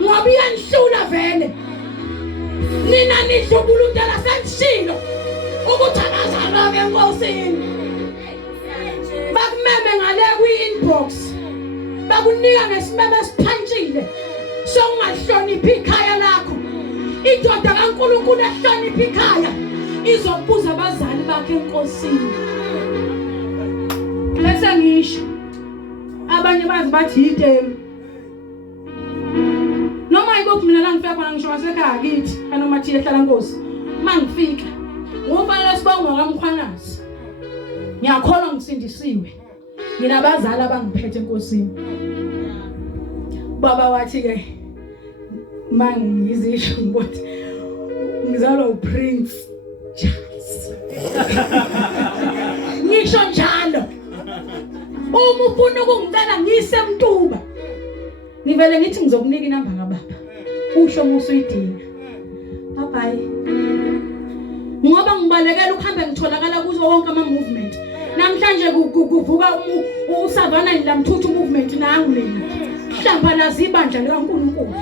Ngoba iyanhlula vele. Nina nihlubulundela sentshilo ukuthi abazali benkosini. Bakumeme ngale kwi-inbox. Bakunika ngesimeme esiphantsile. Songahloniphi ikhaya lakho. Indoda kaNkulunkulu ehloniphi ikhaya izokubuza abazali bakhe enkosini. Bese ngisho abanye bazi bathi yitemu. Noma ikuphi mina la ngifika khona ngisho ngasekhaya kithi kanoma thi ehlala Nkosi. Mangifika ngoFanelesbonge Mkhwanazi. Ngiyakholwa ngisindisiwe. Nginabazali abangiphethe enkosini. Baba wathi ke mangizisho ukuthi ngizalwa uPrince Charles. Ngisho njalo. Uma ufuna ukungicela ngise Mtuba. Ngivele ngithi ngizokunika inamba kaBaba. Usho musu uyidinga. Bye bye. Ngoba ngibalekela ukuhamba ngitholakala kuzo wonke ama movement. namhlanje kuvuka usavana lamthuthu movement nangu mina Hambanathi ibandla likaNkulunkulu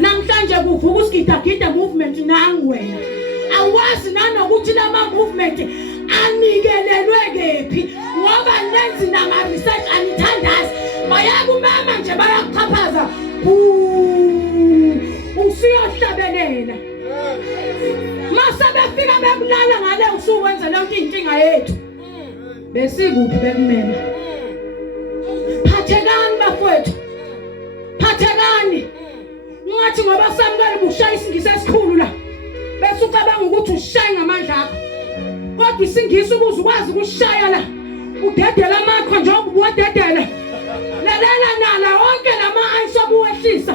namhlanje kuvuka usigidagida movement nangu wena awazi nanokuthi lama movement anikelelwe kephi ngoba lenzi nama research anithandazi bayakumama nje bayakuchaphaza usiyohlabelela mase befika bekulala ngale usuwenza lonke inkinga yethu besikuphi bekumema phathekani bafowethu phathekani ngathi ngoba samukela bushaya isingisi esikhulu la bese ucabanga ukuthi ushaya ngamandla akho kodwa isingisi ukuze ukwazi ukushaya la udedela amakho njengoba uwadedela lalela nala onke lama ayisobuwehlisa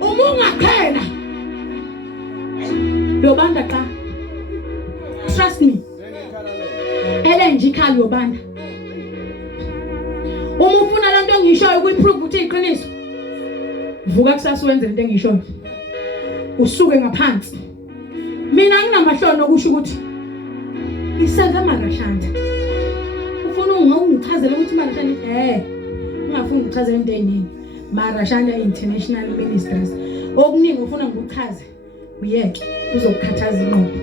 uma ungakhela yobanda cha trust me elenje ikhali yobanda uma ufuna lento engishoyo ukuyiprove ukuthi iqiniso vuka kusasa wenze lento engishoyo usuke ngaphansi mina nginamahlono okusho ukuthi isenza Marashanta ufuna ungichazela ukuthi Marashanta ungafuni ukuchazela into eyiningi Marashanta International Ministries okuningi ufuna ngikuchaze uyeke uzokukhathaza inqondo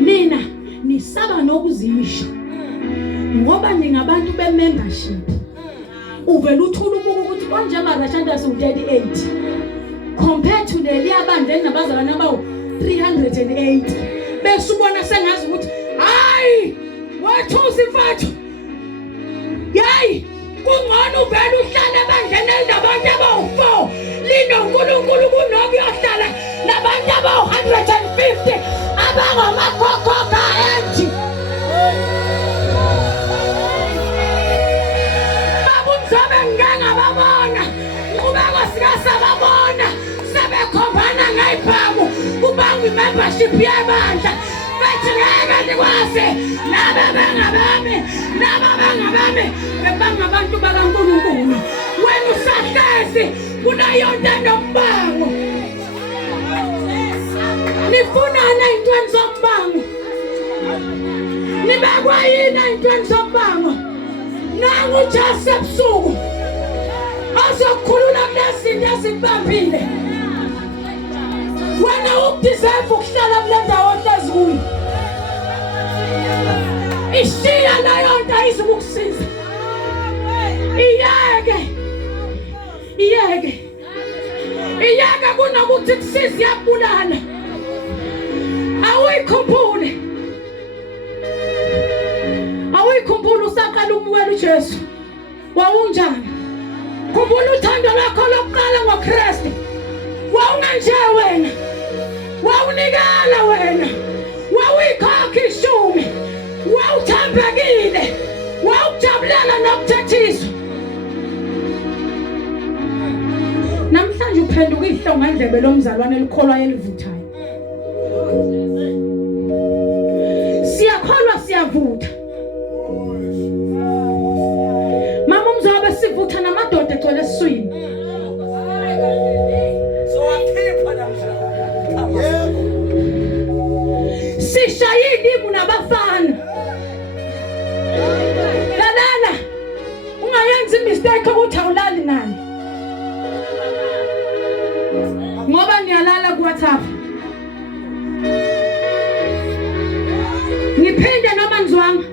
nina nisaba nokuzimisha ngoba ningabantu be-membership uvela uthula ubuka ukuthi konje Marashanta su-38 compared to leli abandla elinabazalwane abawu-308 bese ubona sengazi ukuthi hayi wethusi mfethu yayi kungcono uvela uhlala ebandleni elinabantu abawu-4 linonkulunkulu kunokuyohlala nabantu abawu-150 abangamakhokhoka ethi babumzobe ngangababona ngqubeko sikasababona sebekhombana ngayibhamu kubanga i-membership yebandla bethi ngeke nikwazi naba bangabami bebangabantu bakaNkulunkulu wena usahlezi kunayonto enombango nifunana intweni zombango nibekwa yini intweni zombango nangu just ebusuku azokukhulula kulezinto ezikubambile wena ukudeserve ukuhlala kule ndawo ohlezi kuyo ishiya leyo nto ayizukukusiza iyeke kunokuthi kusiza iyabulala awuyikhumbule usaqala umukela uJesu wawunjani khumbula uthando lwakho lokuqala ngoKristu wawunganje wena wawunikala wena wawuyikhokha ishumi wawuthambekile wawujabulela nokuthethiswa namhlanje uphenduka ihlonga ndlebe lomzalwane elikholwa elivuthayo siyakholwa siyavutha mama Mzobe sivutha namadoda egcwele esiswini sishayile imu nabafana lalela ungayenzi mistake ukuthi awulali nani ngoba niyalala kuWhatsApp niphinde noma nzwanga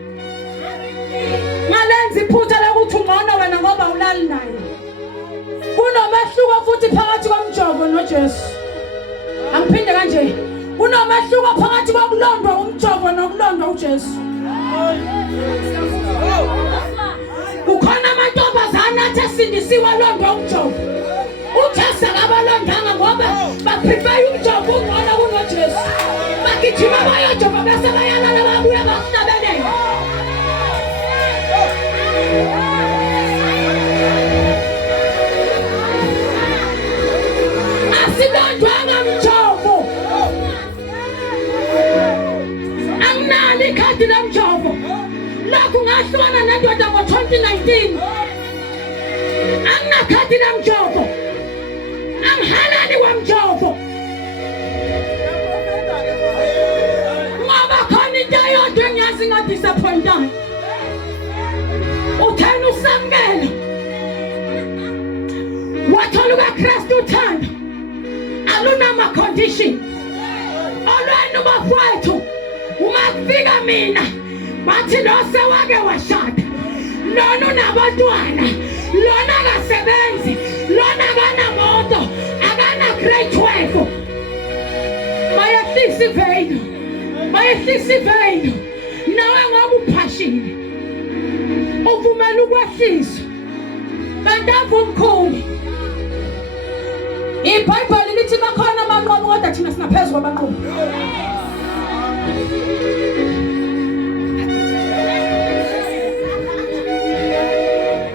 ngalenza iphutha lokuthi ungona wena ngoba ulali naye kunomahluko futhi phakathi komjovo noJesu angiphinde kanje kunomahluko phakathi kokulondwa umjovo nokulondwa uJesu kukhona amantombazana athi sindisiwe londwa umjovo uJesu akabalondanga ngoba baprefer umjovo ungcono kunoJesu bagijima bayojova bese bayalala babuya bakuhlabelela asilondwanga mjovo anginalo ikhadi lomjovo lokhu ngahlona nendoda ngo-2019 anginakhadi lomjovo angihalali wemjovo ngoba khona into eyodwa engiyazi ngadisappointana uthanda usamukela wathola ukaKristu uthando alunama condition olwenu bafowethu uma kufika mina bathi lo sewake washada lona unabantwana lona akasebenzi lona akanamoto akana grade 12 bayehlisa iveyino nawe ngoba uphashile uvumela ukwehliswa kanti avumkhulu iBhayibheli lithi bakhona amanqobo kodwa thina singaphezulu kwamanqobo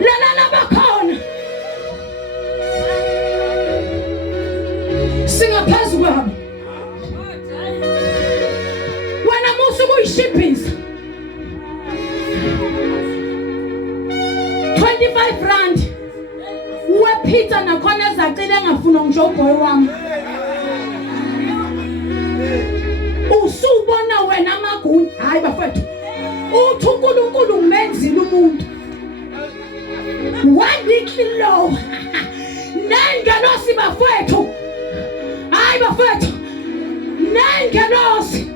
lana bakhona singaphezulu kwabo wena musu kuyishiphiza 25 rand Peter nakhona ezacile engafuna ngisho uboy wami usubona wena amagunya hayi bafethu uthi uNkulunkulu umenzile umuntu wandikilo nangelosi bafethu hayi bafethu nangelosi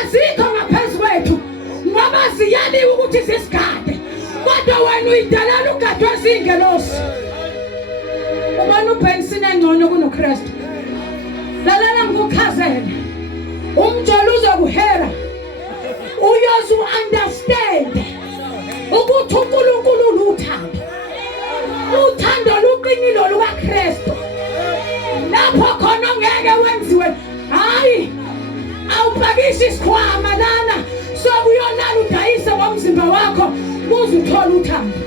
azikho ngaphezulu kwethu ngoba siyaliwe ukuthi sisigade kodwa wena uyidalela ugadwe zingelosi ubona ubhensini engcono kunoKristu lalela ngikuchazele umjolo uzokuhera uyoze understand ukuthi uNkulunkulu uthando luqinile lukaKristu lapho khona ngeke wenziwe hayi awupakisi isikhwama lana sokuyolala udayise ngomzimba wakho kuze uthole uthando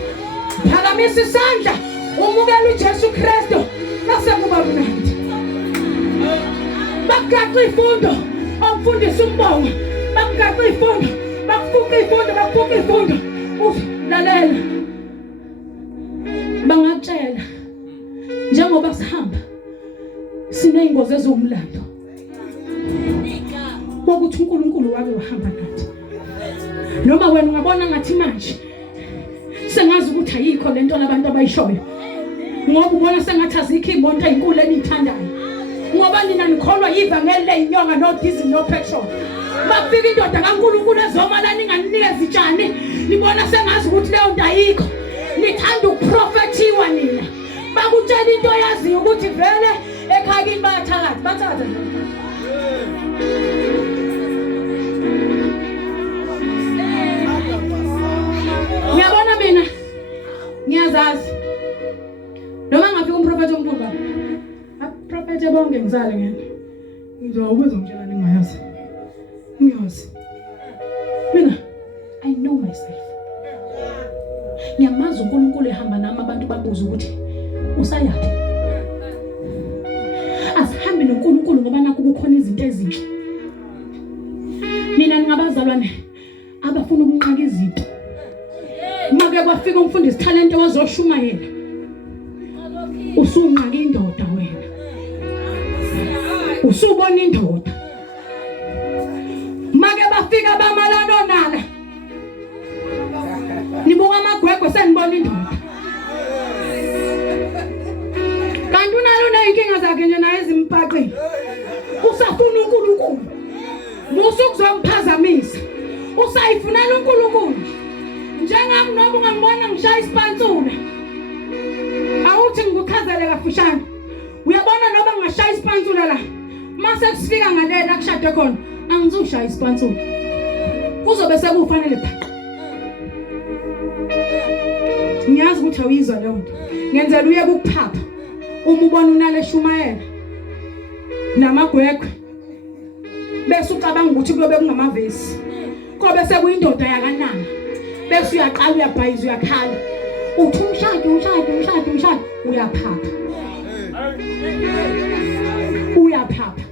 phakamisa isandla umukela uJesu Kristu base kuba mnandi bagaxa ifundo umfundisi umbongo bagaxa ifundo bakufuqa ifundo lalela bangakutshela njengoba sihamba sineyingozi ezomlando ukuthi uNkulunkulu wake wahamba nathi noma wena ungabona ngathi manje sengazi ukuthi ayikho lento labantu abayishoyo ngoba ubona sengathi azikho imonto ezinkulu enithandayo ngoba nina nikholwa ivangeli lezinyonga no diesel no petrol bafika indoda kaNkulunkulu ezomala ninganikeza itshani nibona sengazi ukuthi leyo nto ayikho nithanda ukuprofethiwa nina bakutshela into yaziyo ukuthi vele ekhaya kini bathakathi ngiyabona mina ngiyazazi noma ngafika umprofeti omkhulu aprofete bonke ngizale ngene ngizokubuza ngitshela ningayazi ngiyazi mina I know myself ngiyamazi uNkulunkulu ehamba nami abantu babuza ukuthi usayaphi asihambe noNkulunkulu ngoba nakho kukhona izinto ezinhle mina ngingabazalwane abafuna ukunqaka izinto make kwafika umfundisi talent wazoshumayela usunqaka indoda wena usubona indoda make bafika bamalano nala nibuka amagwegwe senibona indoda kanti unalo neyinkinga zakhe nje naye ezimpaqeni usafuna uNkulunkulu musukuzomphazamisa usayifunela uNkulunkulu njengami noma ungangibona ngishaya isipantsula awuthi ngikuchazele kafushane uyabona noba ngashaya isipantsula la mase kusifika ngalela kushade khona angizushaya isipantsula kuzobe sekufanele phaqo ngiyazi ukuthi awuyizwa leyo nto ngenzela uye kukuphapha uma ubona unale shumayela namagwegwe bese ucabanga ukuthi kuyobe kungamavesi kobe sekuyindoda yakanana bese uyaqala uyabhayiza uyakhala uthi umshado uyaphapha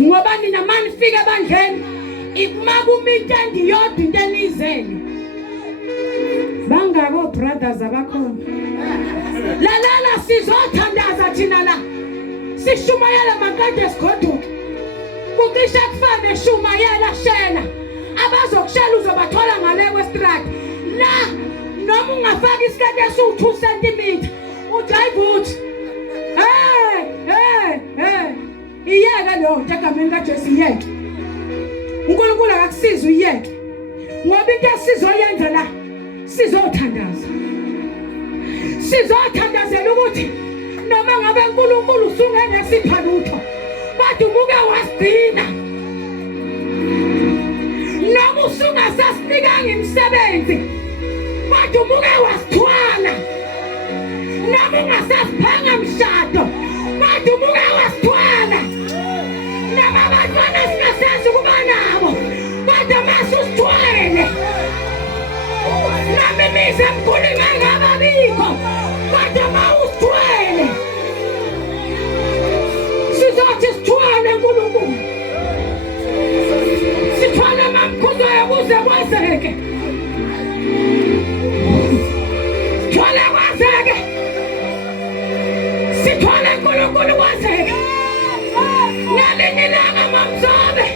ngoba nina manifike ebandleni ikumaka into yodwa into enizele bangako brothers abakhona lalela sizothandaza thina la sishumayela makade sigoduke kucishe kufane shumayela shela abazokushela uzobathola ngale kwestrata la noma ungafaka isikhathi esi2 cm ujayive uthi iyeke lo nto egameni kaJesu iyeke uNkulunkulu akakusiza uyeke ngoba into esizoyenza la sizothandazela ukuthi noma ngabe uNkulunkulu usungenesipha lutho kodwa umuke wasigcina noma usungasasinikanga imisebenzi kodwa umuke wasithwala noma ungasasiphanga mshado kodwa umuke wasithwala noma abantwana singasenzi ukuba nabo kodwa mase usithwele nami imizi emkhulu ingangababikho kodwa ma usithwele sizothi sithwele uNkulunkulu sithwele mamkhuzayo kuze kwazeke sithwele kwazeke sithwele uNkulunkulu kwazeke ngelinye ilanga Mzobe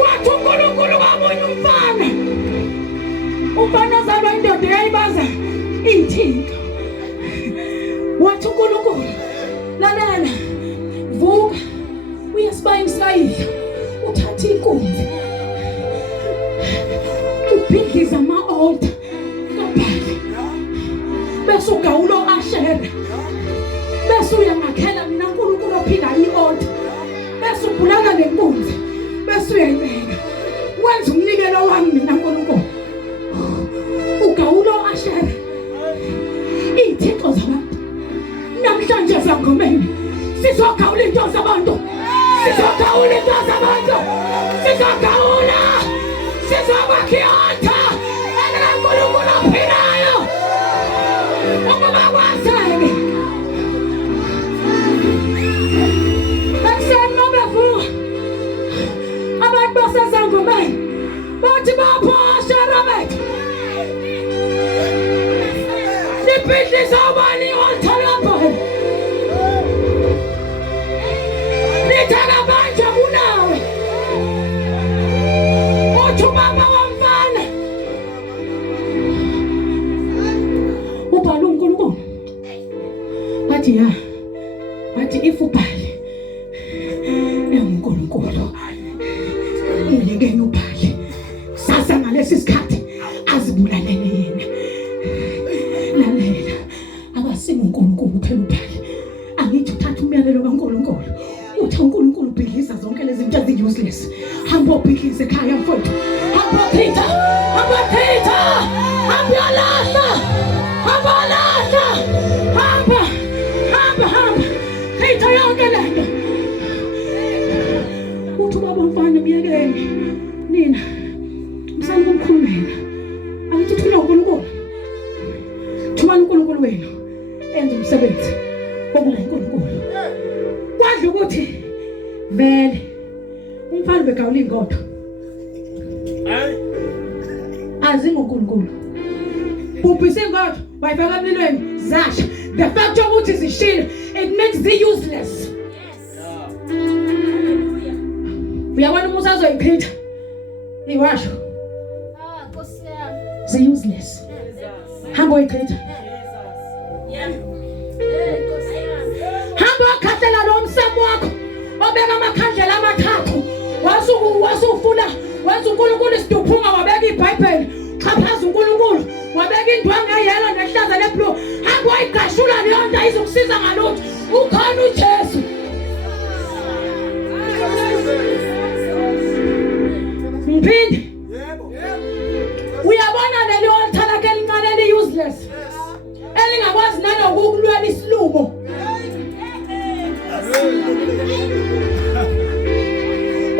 wathi uNkulunkulu wabona umfana ozalwa indoda eyayibaza iy'thinto wathi uNkulunkulu lalela vuka uye esibayeni sikayihlo uthathe inkunzi ubhidlize ama-altar kaBhali bese ugawula o-Ashera bese uyangakhela mina uNkulunkulu ophinda i-altar bese ubulala lenkunzi bese uyayibeka wenza umnikelo wami mina uNkulunkulu ugawula o-Ashera iy'thixo zabantu namhlanje sangomeni sizogawula into zabantu sizogawula into zabantu sizogawula sizokwakha i-altar elikaNkulunkulu ophilayo ukuba kwazeke ekuseni mabevuka abantu basezangomeni bathi bapho o-Ashera bethu nibhidlize ubani i-altar lapho nithaka manje kunawe uthi ubaba wamfana ubhale uNkulunkulu bathi if ubhale enguNkulunkulu ngiyekeni ubhale sasa ngalesi sikhathi azibulalele yena lalela akasinga uNkulunkulu phela ubhale angithi uthatha umyalelo kaNkulunkulu uthi uNkulunkulu ubhidliza zonke lezi zinto ezi-useless hamba ubhidlize ekhaya mfowethu hamba Peter hamba yalahla hamba Peter yonke lento uthi ubaba mfana myekeni nina msana kumkhulumela angithi uthula uNkulunkulu thumani uNkulunkulu wenu enze umsebenzi wokuNkulunkulu kwadla ukuthi vele umfana begawula ingodo azingoNkulunkulu ubhise ingodo wayifaka emlilweni zasha the fact ukuthi zishile it makes the useless uyabona umusa azoyiphitha iwasho the useless hamba uyiphitha hamba wakhathala lo msamo wakho obeka amakhandlela amathathu wasufuna wenza uNkulunkulu isiduphunga wabeka iBhayibheli xhaphaza uNkulunkulu wabeka indwangu eyelo nehlaza leblue hamba wayigashula leyo nto izokusiza ngalutho ukhona uJesu mphindi uyabona leli altar lakhe elincane eli-useless elingakwazi nanokukulwela isilumo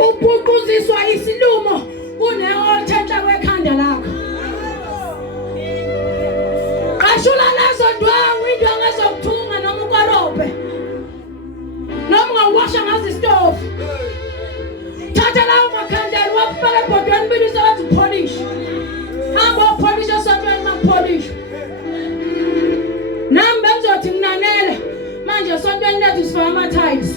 upuquziswa isilumo une-altar enhla kwekhanda lakho qashula lezo ndwangu indwangu ezokuthunga noma ukorobhe noma ungawasha ngazo isitofu thatha lawo makhandela wafaka ebhodweni bili usebenza upolish hamba upolish esontweni makupolish nami bengizothi nginanele manje esontweni lethu sifaka ama-tiles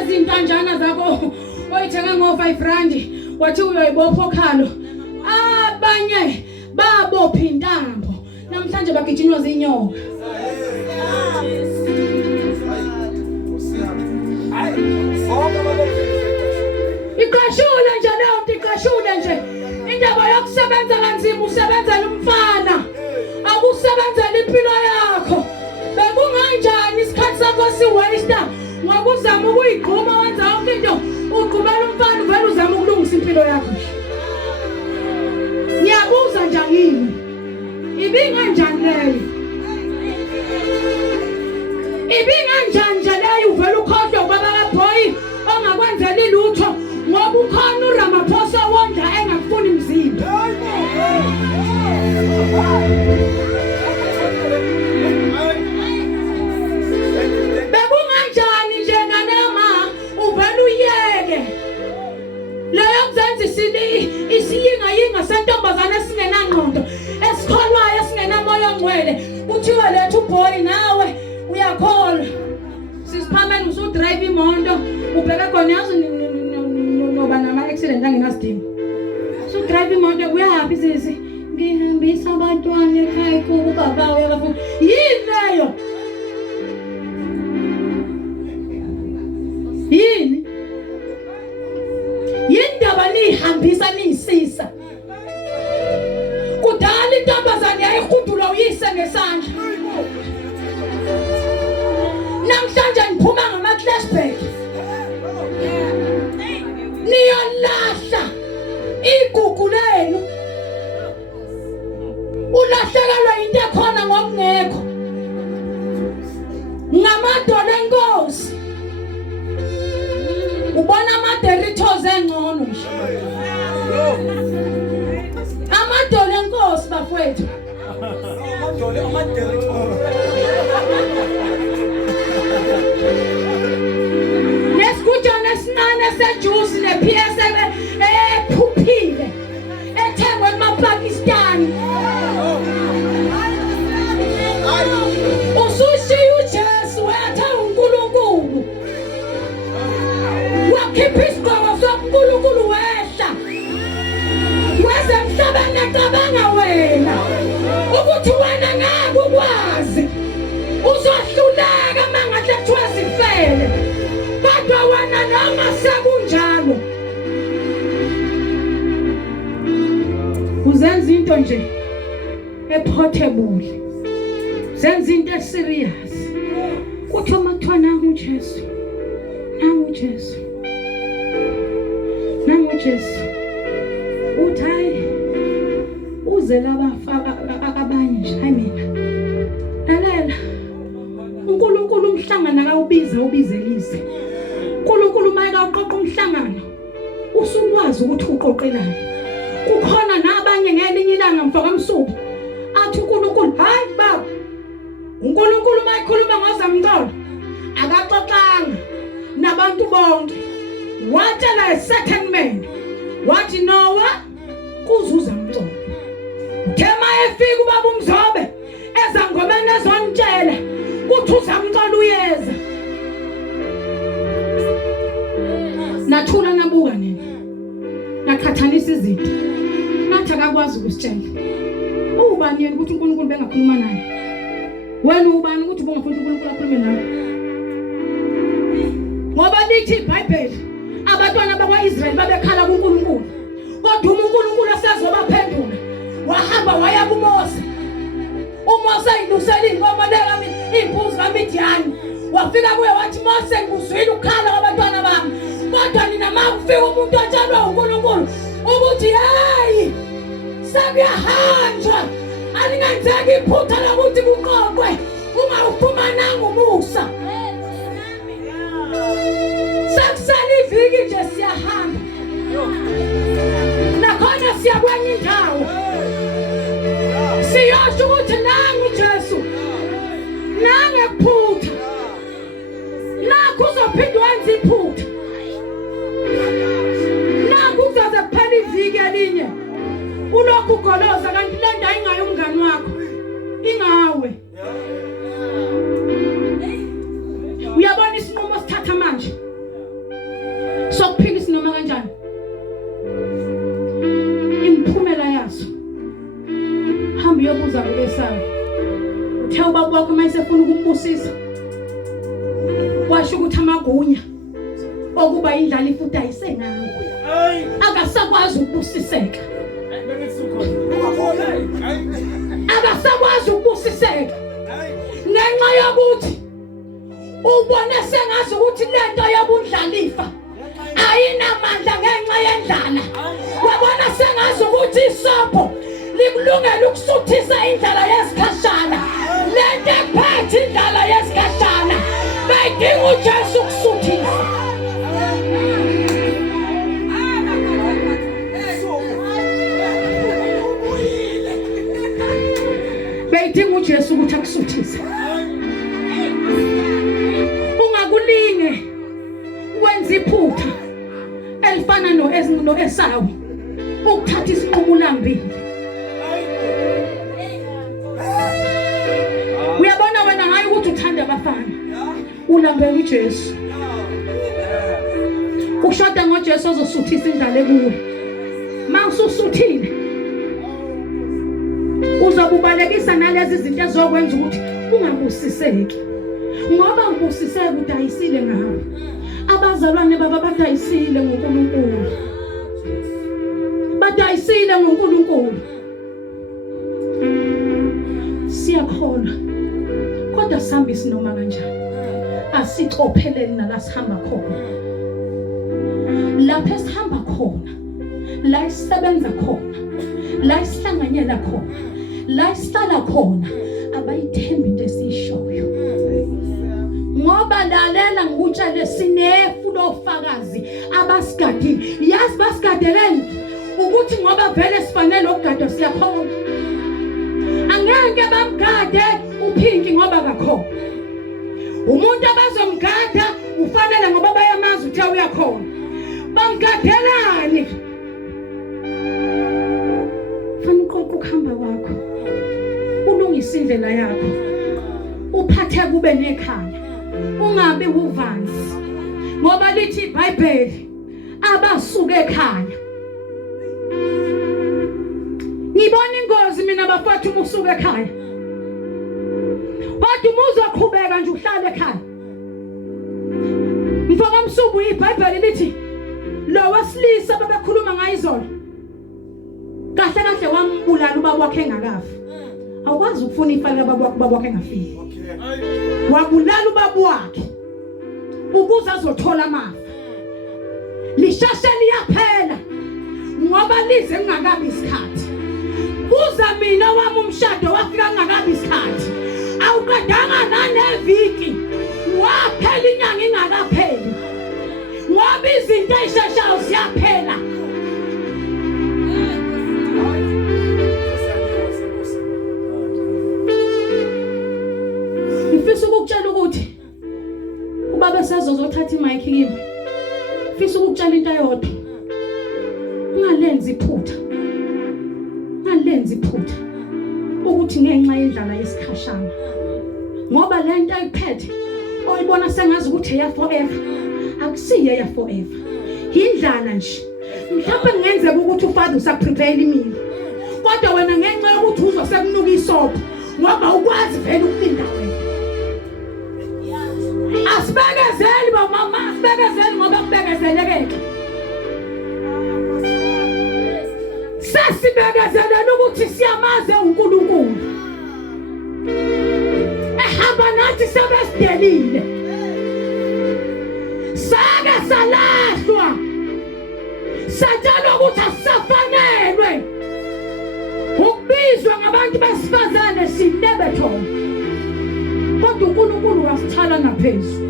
lezi ntanjana zakho oyithenga ngo5 rand wathi uyoyibopha okhalo abanye babopha intambo namhlanje bagijinywa zinyoka iqashule nje leyo iqashule nje indaba yokusebenza kanzima usebenzela umfana akusebenzela impilo yakho bekunganjani isikhathi sakho siwaste ngokuzama ukuyigquma wenza yonke into ugqumela umfana vele uzama ukulungisa impilo yakho ngiyabuza nje yini ibinganjani leyo ibinganjani nje leyo uvela ukhohlwe ubaba kaBoy ongakwenzela ilutho ngoba ukhona uRamaphosa wonda engakufuni mzimba bekunganjani nje nanema uvela uyeke leyo kuzenza isiyinga sentombazana esingenangqondo esikholwayo esingenamoya ongcwele kuthiwa lethu uBoy nawe uyakholwa sisiphameni usudrive imoto ubheka khona yazi noba nama accident angenasidingo usudrive imoto uyahappy sisi ngihambisa abantwana ekhaya kuba baba uyakafuna yini leyo yini yindaba nihambisa nisisa kudala intombazane yayihudula uyise ngesandla namhlanje niphuma ngama-flashback niyolahla igugu lenu ulahlekelwa into ekhona ngokungekho ngamadolo enkosi ubona ama-territories engcono nje amadolo enkosi bafowethu nesikutshana esincane sejuice ne-PS ephuphile ethengwe emaPakistan usushiya uJesu wetha uNkulunkulu wakhipha isigqoko soNkulunkulu wehla weze emhlabeni ecabanga wena ukuthi wena ngeke ukwazi uzohluleka mangahle kuthiwa sifele kodwa wena noma sekunjalo uzenza into nje eportable zenza into eserious kuthi umathiwa nangu uJesu uthi hayi uze labafa abanye nje hayi mina lalela uNkulunkulu umhlangano akawubizelise uNkulunkulu mayeka uqoqa umhlangano usukwazi ukuthi uqoqelane kukhona nabanye ngelinye ilanga mfaka msuku athi uNkulunkulu hayi baba uNkulunkulu mayikhuluma ngozamcolo akaxoxanga nabantu bonke watshela a certain man wathi Noah kuzuza umcolo thema efika ubaba uMzobe ezangomeni ezontshela kuthi uzamcolo uyeza nathula nabuka nini naqhathanisa izinto nathi akakwazi ukusitshela ubani yena ukuthi uNkulunkulu bengakhuluma naye wena ubani ukuthi ubungafuna uNkulunkulu akhulume nawe ngoba lithi iBhayibheli abantwana bakwaIsrael babekhala kuNkulunkulu kodwa uNkulunkulu asezobaphendula wahamba waya kuMose uMose ayinusela inkomo leka imbuzi kaMidiyani wafika kuye wathi Mose ngikuzwile ukukhala kwabantwana bami kodwa nina makufika umuntu otshelwa uNkulunkulu ukuthi hayi sekuyahanjwa alingenzeki iphutha lokuthi kuqoqwe ungawufumananga umusa sakusala iviki nje siyahamba nakhona siya kwenye indawo siyasho ukuthi nangu uJesu nange kuphutha nakho uzophinda wenza iphutha nakho uzoze kuphela iviki elinye ulokhu ugoloza kanti le nda ingayo umngani wakho ingawe uyabona isinqumo sithatha manje efuna ukumbusisa washo ukuthi amagunya okuba indlala ifuthi ayisengayo akasakwazi ukubusiseka akasakwazi ukubusiseka ngenxa yokuthi ubone sengazi ukuthi lento yobundlalifa ayinamandla ngenxa yendlala wabona sengazi ukuthi isobho likulungela ukusuthisa indlala yesikhashana lento ephethe indlala yesikhashana bayidinga uJesu ukusuthisa bayidinga uJesu ukuthi akusuthise ungakulinge wenza iphutha elifana no-Esawu ukuthatha isinqumo ulambile uyabona wena ngayi ukuthi uthanda abafana ulambele uJesu ushoda ngoJesu ozosuthisa indlala ekuwe mawususuthile uzobubalekisa nalezi zinto ezokwenza ukuthi ungabusiseki ngoba ubusiseke udayisile ngawe abazalwane baba badayisile ngoNkulunkulu badayisile ngoNkulunkulu siyakholwa kodwa sihambe sinoma kanjani asicophelele nala sihamba khona lapho esihamba khona la isisebenza khona la isihlanganyela khona la isihlala khona abayithembi into esishoyo ngoba lalela ngikutshele sinefu lofakazi abasigadile yazi basigadeleni ukuthi ngoba vele sifanele ukugadwa siyakhona angeke bamgade uphinki ngoba kakhona umuntu abazomgada ufanele ngoba bayamazi ukuthi uyakhona bamgadelani fana uqoqa ukuhamba kwakho ulungise indlela yakho uphathe kube nekhaya ungabi uvanzi ngoba lithi iBhayibheli abasuka ekhaya ngibona ingozi mina bafowethu umusuka ekhaya kodwa umuzoqhubeka nje uhlale ekhaya mfoka msubu iBhayibheli lithi lo wasilisa babekhuluma ngayo izolo kahle kahle wambulala ubaba wakhe engakafi awukwazi ukufuna ifa baba wakhe engafiki wabulala ubaba wakhe ukuze azothola amafa lishashe liyaphela ngoba lize ngakabi isikhathi kuza mina wami umshado wafika ngakabi isikhathi awuqedanga naneviki waphela inyanga ingakapheli ngoba izinto ezisheshayo ziyaphela ngifisa ukukutshela ukuthi ubaba sezozothatha imic kimi ngifisa ukukutshela into eyodwa ungalenzi iphutha ukuthi ngenxa yendlala yesikhashana ngoba le nto ayiphethe oyibona sengazi ukuthi eya forever akusiye eya forever indlala nje mhlawumbe ngenzeka ukuthi ufather usaprepare imini kodwa wena ngenxa yokuthi uzosekunuka isobho ngoba ukwazi vele ukulinda wena asibekezeli bamama asibekezeli ngoba kubekezelekeke sesibekezelela ukuthi siyamaze uNkulunkulu Hambanathi sebesidelile sake salahlwa satshelwa ukuthi asisafanelwe ukubizwa ngabantu besifazane sinebetho kodwa uNkulunkulu wasithala ngaphezulu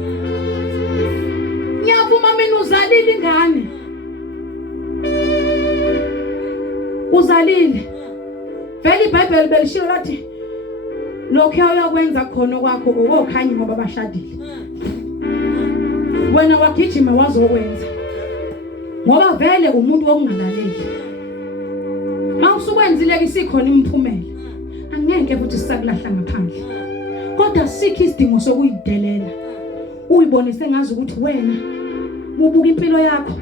ngiyavuma mina uzalile ingane uzalile vele iBhayibheli belishiyo lathi lokho uyakwenza khona kwakho okukhanyi ngoba bashadile wena wagijima wazokwenza ngoba vele umuntu wokungalaleli mawusukwenzile isikhona imphumela angeke futhi sisakulahla ngaphandle kodwa sikho isidingo sokuyidelela uyibone sengazi ukuthi wena ubuka impilo yakho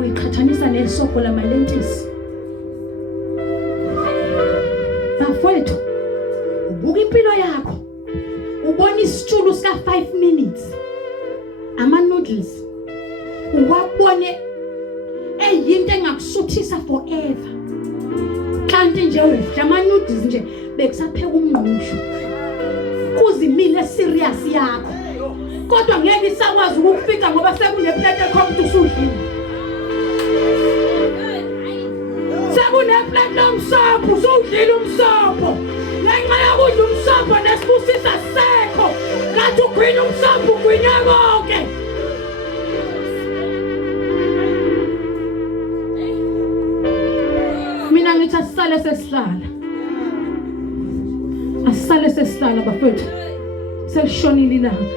uyiqhathanisa nesopho lamalentisi bafowethu ubuka impilo yakho wabona isitshulu sika 5 minutes ama noodles wabone eyinto engakusuthisa forever kanti nje udla ama noodles nje bekusapheka umngqusho kuzimile serious yakho kodwa ngeke isakwazi ukufika ngoba sekune plate ekhomba usudlile sekune plate lomsopho usudlile umsopho ngenxa yokudla umsopho nesibusisa sekho kathi ugwina umsopho ugwina konke mina ngithi asisale sesihlala bafethu selishonile ilanga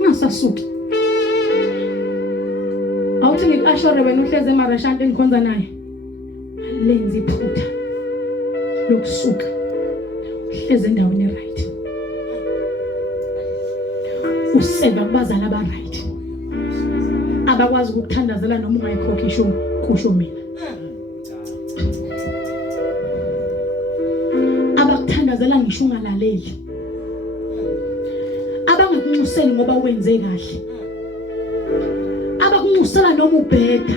ngasasuki awuthi ngikuashore wena uhleze eMarashanta engikhonza naye lenza iphutha lokusuka uhleze endaweni right useba bazala ba right abakwazi ukuthandazela noma ungayikhokhi isho kusho mina abakuthandazela ngisho ungalaleli abangakunxuseli ngoba wenze kahle abakunxusela noma ubheda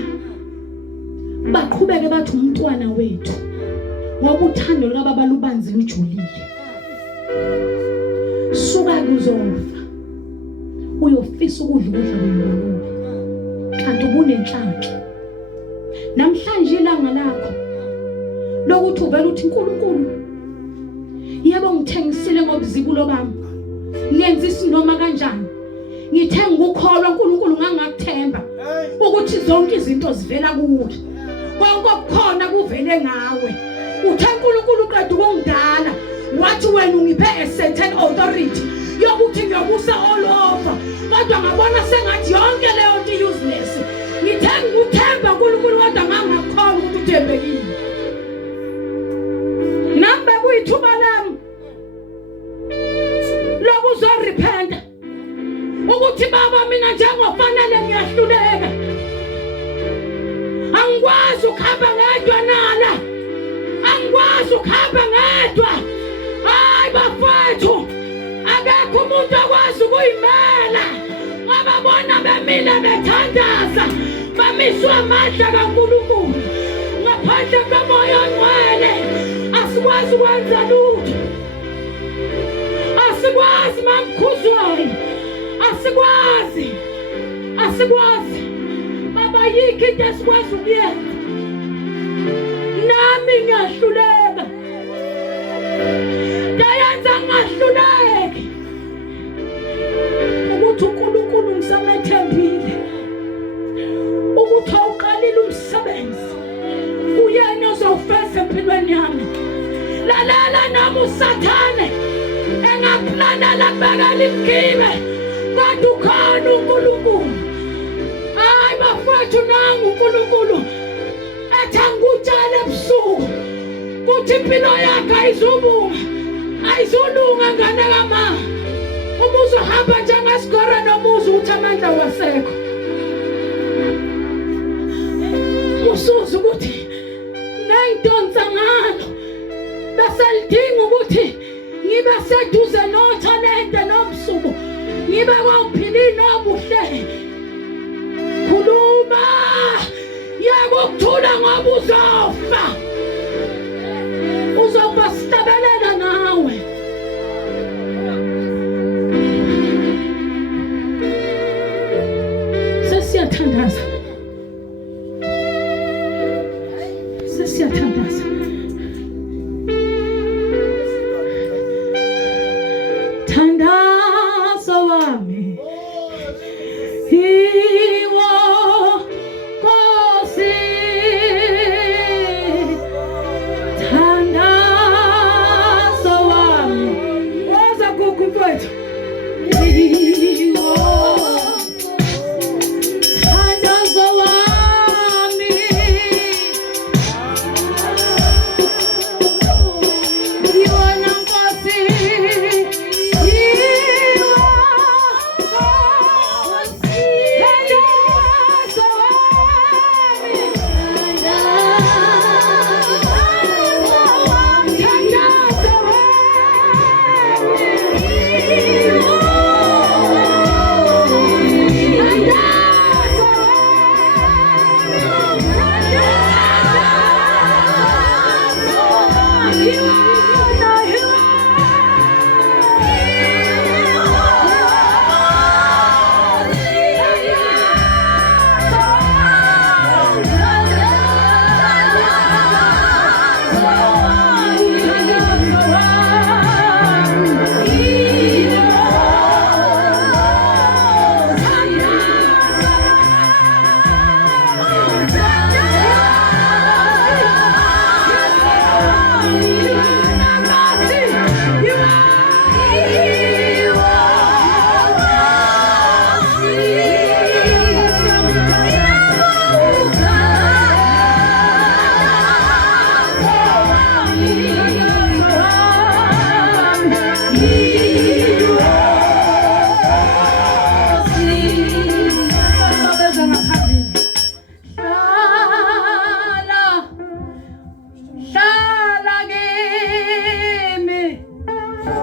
baqhubeke bathi umntwana wethu ngoba uthando lukababa lubanzi lujulile suka kuzofa uyofisa ukudla kwembulo kanti ubunenhlanhla namhlanje ilanga lakho lokuthi uvela uthi uNkulunkulu yebo ngithengisile ngobuzibulo bami ngenza isinoma kanjani ngithe ngikukholwa uNkulunkulu ngangakuthemba ukuthi zonke izinto zivela kuwe konke okukhona kuvele ngawe uthe uNkulunkulu qeda ukungidala wathi wena ungiphe a certain authority yokuthi ngiyobusa all over kodwa ngabona sengathi yonke leyo nto useless ngithe ngikuthemba uNkulunkulu kodwa ngangakholwa ukuthi uthembekile nambe kuyithuba lami lokuzo repent ukuthi baba mina njengofanele ngiyahluleka angikwazi ukuhamba ngedwa nala angikwazi ukuhamba ngedwa hayi bafethu akekho umuntu akwazi ukuyimela ngoba bona bemile bethandaza bamiswa amandla kaNkulunkulu ngaphandle komoya ongcwele asikwazi ukwenza lutho asikwazi mamkhuzwayo asikwazi baba yikho into esikwazi ukuyenza nami ngiyahluleka ndayenza ngahluleki ukuthi uNkulunkulu ngisamethembile ukuthi awuqalile umsebenzi uyena ozofeza empilweni yami lalela nami usathane engaplana labakala imgibe kodwa ukhona uNkulunkulu hayi bafethu nangu uNkulunkulu ethi ngikutshele ebusuku ukuthi impilo yakhe ayizolunga ngane kama umuzo hamba njengesigora nomuzo uthi amandla wasekho usuza ukuthi nayidonsa ngalo basalidinga ukuthi ngibe seduze nothalente nomsuku ngibe kwaphilini nobuhle khuluma yakuthula ngoba uzofa sihlabelela nawe sesiyathandaza